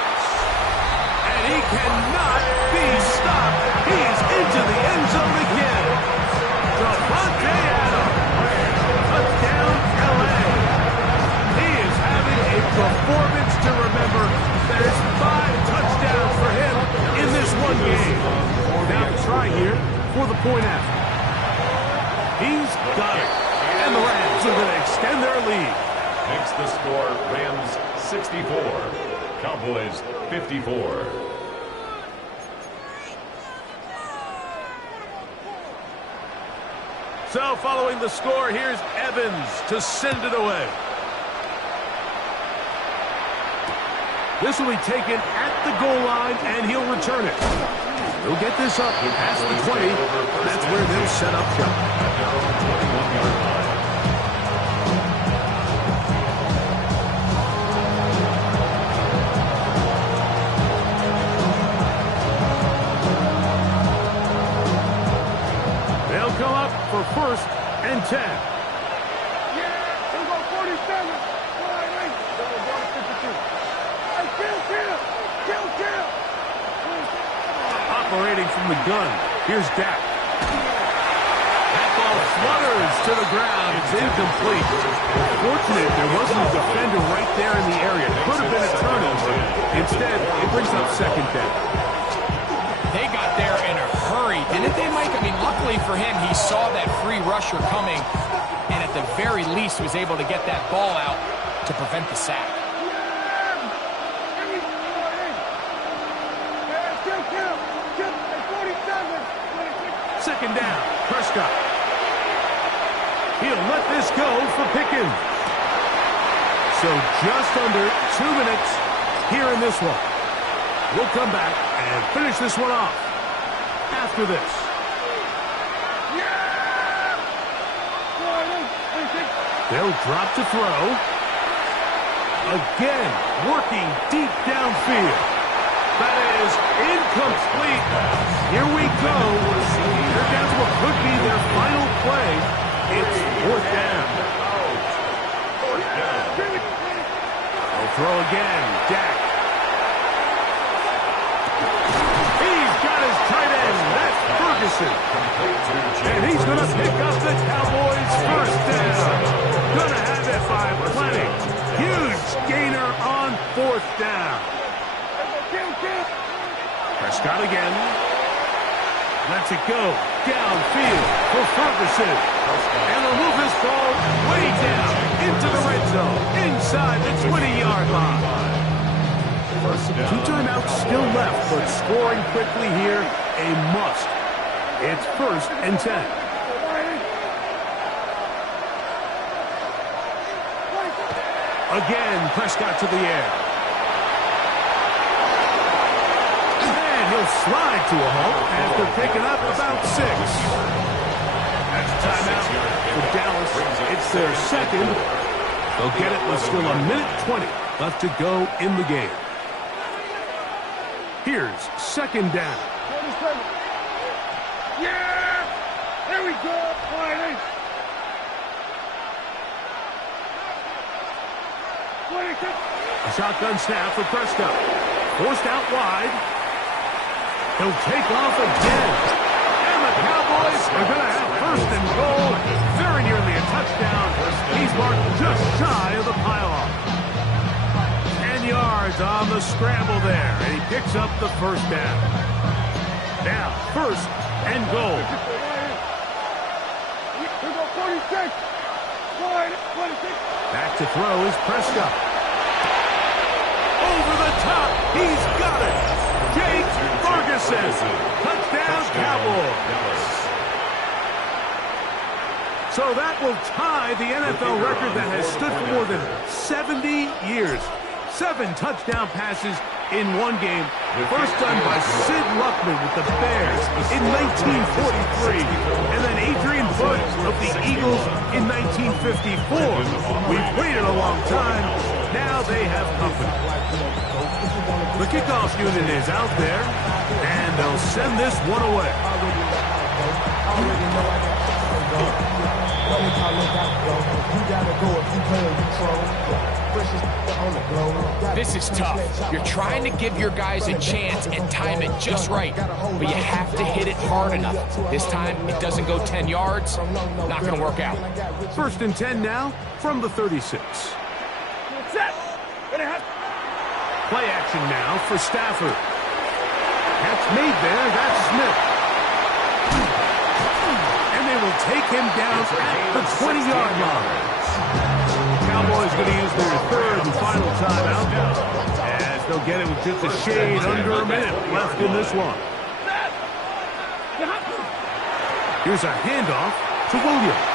And he cannot be stopped. He's into the end zone again. Devontae Adams. Touchdown, L.A. He is having a performance to remember. There's 5 touchdowns for him in this one game. Now to try here for the point after. He's got it. And the Rams are going to extend their lead. Makes the score Rams 64, Cowboys 54. So following the score, here's Evans to send it away. This will be taken at the goal line, and he'll return it. He'll get this up past the 20. That's where they'll set up shop. 21-yard line. They'll come up for first and 10. Operating from the gun, here's Dak. That ball flutters to the ground. It's incomplete. Fortunate there wasn't a defender right there in the area. Could have been a turnover. Instead, it brings up second down. They got there in a hurry, didn't they, Mike? I mean, luckily for him, he saw that free rusher coming and at the very least was able to get that ball out to prevent the sack. Second down, Prescott. He'll let this go for Pickens. So just under 2 minutes here in this one. We'll come back and finish this one off after this. They'll drop to throw. Again, working deep downfield. That is incomplete. Here we go. They're down to what could be their final play. It's fourth down. They'll throw again. Dak. He's got his tight end. That's Ferguson. And he's going to pick up the Cowboys' first down. Going to have it by plenty. Huge gainer on fourth down. Prescott again. Lets it go downfield for Ferguson. And they'll move this ball way down into the red zone, inside the 20-yard line. 2 timeouts still left, but scoring quickly here, a must. It's 1st and 10. Again, Prescott to the air. And he'll slide to a halt after picking up about 6. That's a timeout for Dallas. It's their second. They'll get it with still a minute 20 left to go in the game. Here's second down. Yeah! There we go, Friday. 26. A shotgun snap for Prescott. Forced out wide. He'll take off again. And the Cowboys are going to have first and goal. Very nearly a touchdown. He's marked just shy of the pile-off. 10 yards on the scramble there. And he picks up the first down. Now, first and goal. Here go 46. 26. Back to throw is Prescott. Over the top. He's got it. Jake Ferguson. Touchdown, Cowboys. So that will tie the NFL record that has stood for more than 70 years. 7 touchdown passes in one game. First done by Sid Luckman with the Bears in 1943. And then Adrian Butch of the Eagles in 1954. We've waited a long time. Now they have company. The kickoff unit is out there, and they'll send this one away. This is tough. You're trying to give your guys a chance and time it just right, but you have to hit it hard enough. This time, it doesn't go 10 yards. Not going to work out. 1st and 10 now from the 36. Set. Play action now for Stafford. Catch made there. That's Smith. And they will take him down at the 20-yard line. Cowboys going to use their 3rd and final timeout. As they'll get it with just a shade under a minute left in this one. Here's a handoff to Williams.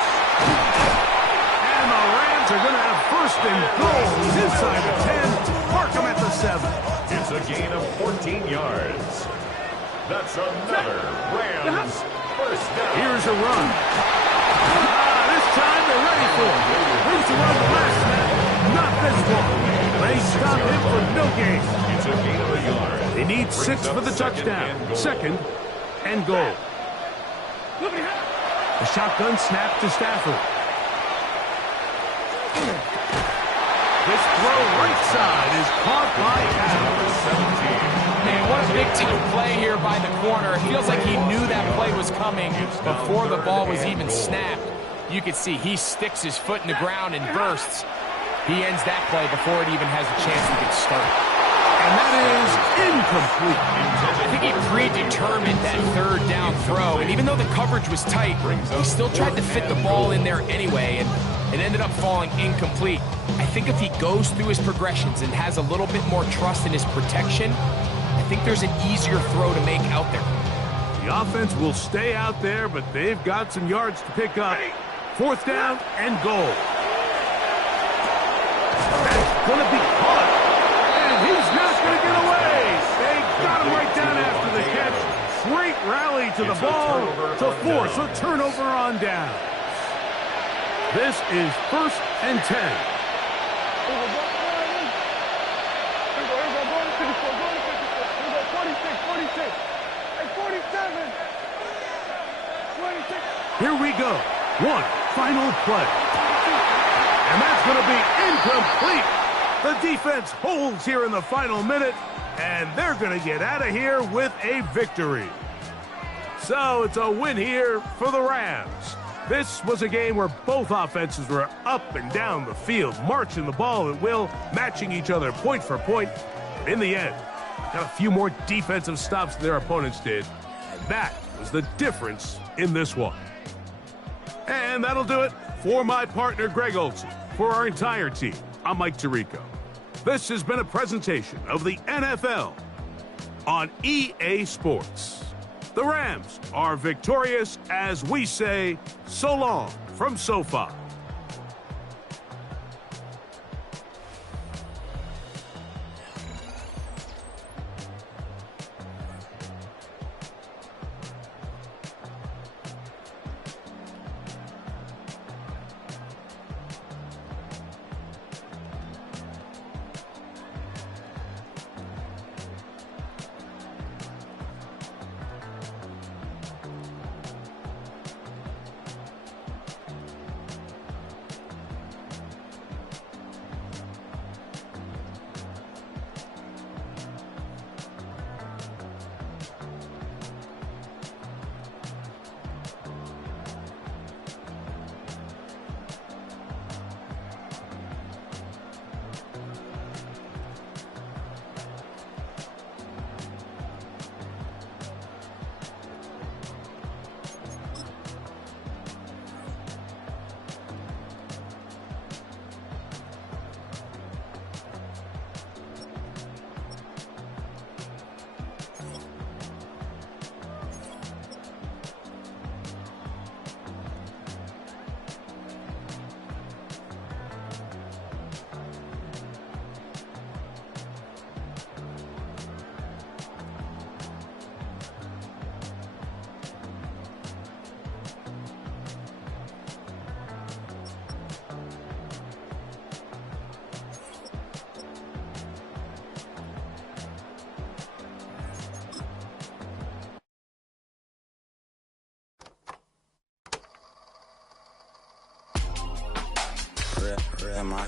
And the Rams are going to have first and goal inside the 10. Mark them at the 7. It's a gain of 14 yards. That's another Rams first down. Here's a run. This time they're ready for it. Wins to run the last snap. Not this one. They stop him for no gain. It's a gain of a yard. They need 6 for the touchdown. Second and goal. A shotgun snap to Stafford. This throw right side is caught by Adams. Man, what a big-time play here by the corner. It feels like he knew that play was coming before the ball was even snapped. You can see he sticks his foot in the ground and bursts. He ends that play before it even has a chance to get started. And that is incomplete. I think he predetermined that 3rd down throw, and even though the coverage was tight, he still tried to fit the ball in there anyway, and it ended up falling incomplete. I think if he goes through his progressions and has a little bit more trust in his protection, I think there's an easier throw to make out there. The offense will stay out there, but they've got some yards to pick up. 4th down and goal. That's going to be caught. And he's not going to get away. They got him right down after the catch. Great rally to the ball to force a turnover on down. This is 1st and 10. Here we go. One final play. And that's going to be incomplete. The defense holds here in the final minute, and they're going to get out of here with a victory. So it's a win here for the Rams. This was a game where both offenses were up and down the field, marching the ball at will, matching each other point for point. But in the end, got a few more defensive stops than their opponents did, and that was the difference in this one. And that'll do it for my partner, Greg Olson. For our entire team, I'm Mike Tirico. This has been a presentation of the NFL on EA Sports. The Rams are victorious as we say so long from SoFi. Real, my